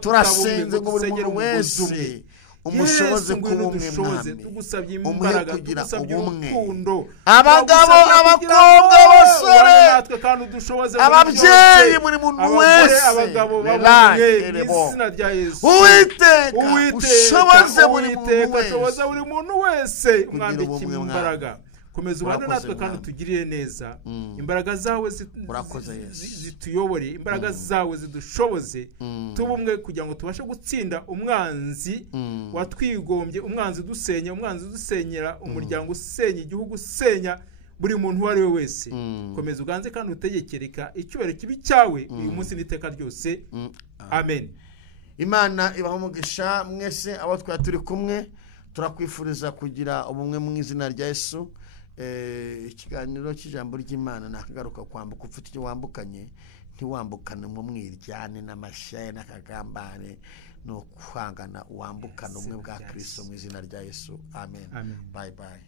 Turasenze ngo buri muntu wese umushoboze kuba umwe mwami, umuhe kugira ubumwe. Abagabo, abakobwa, abasore, ababyeyi, buri muntu wese Uwiteka ushoboze buri muntu wese umwambike imbaraga. Komeza ubane natwe kandi tugirire neza. Imbaraga zawe zituyobore, imbaraga zawe zidushoboze tubumwe kugira ngo tubashe gutsinda umwanzi watwigombye, umwanzi dusenya, umwanzi dusenyera umuryango, usenya igihugu, usenya buri muntu uwo ari we wese. Komeza uganze kandi utegekereka icyubahiro kibi cyawe uyu munsi n'iteka ryose. Amen. Imana ibaho umugisha mwese abo twari turi kumwe. Turakwifuriza kugira ubumwe mu izina rya Yesu. Ikiganiro cy'ijambo ry'Imana nakagaruka kwambuka. Ufite icyo wambukanye, ntiwambukane mu mwiryane n'amashaye n'akagambane, no kwangana, wambukana ubumwe bwa Kristo mu izina rya Yesu. Amen. Bye bye.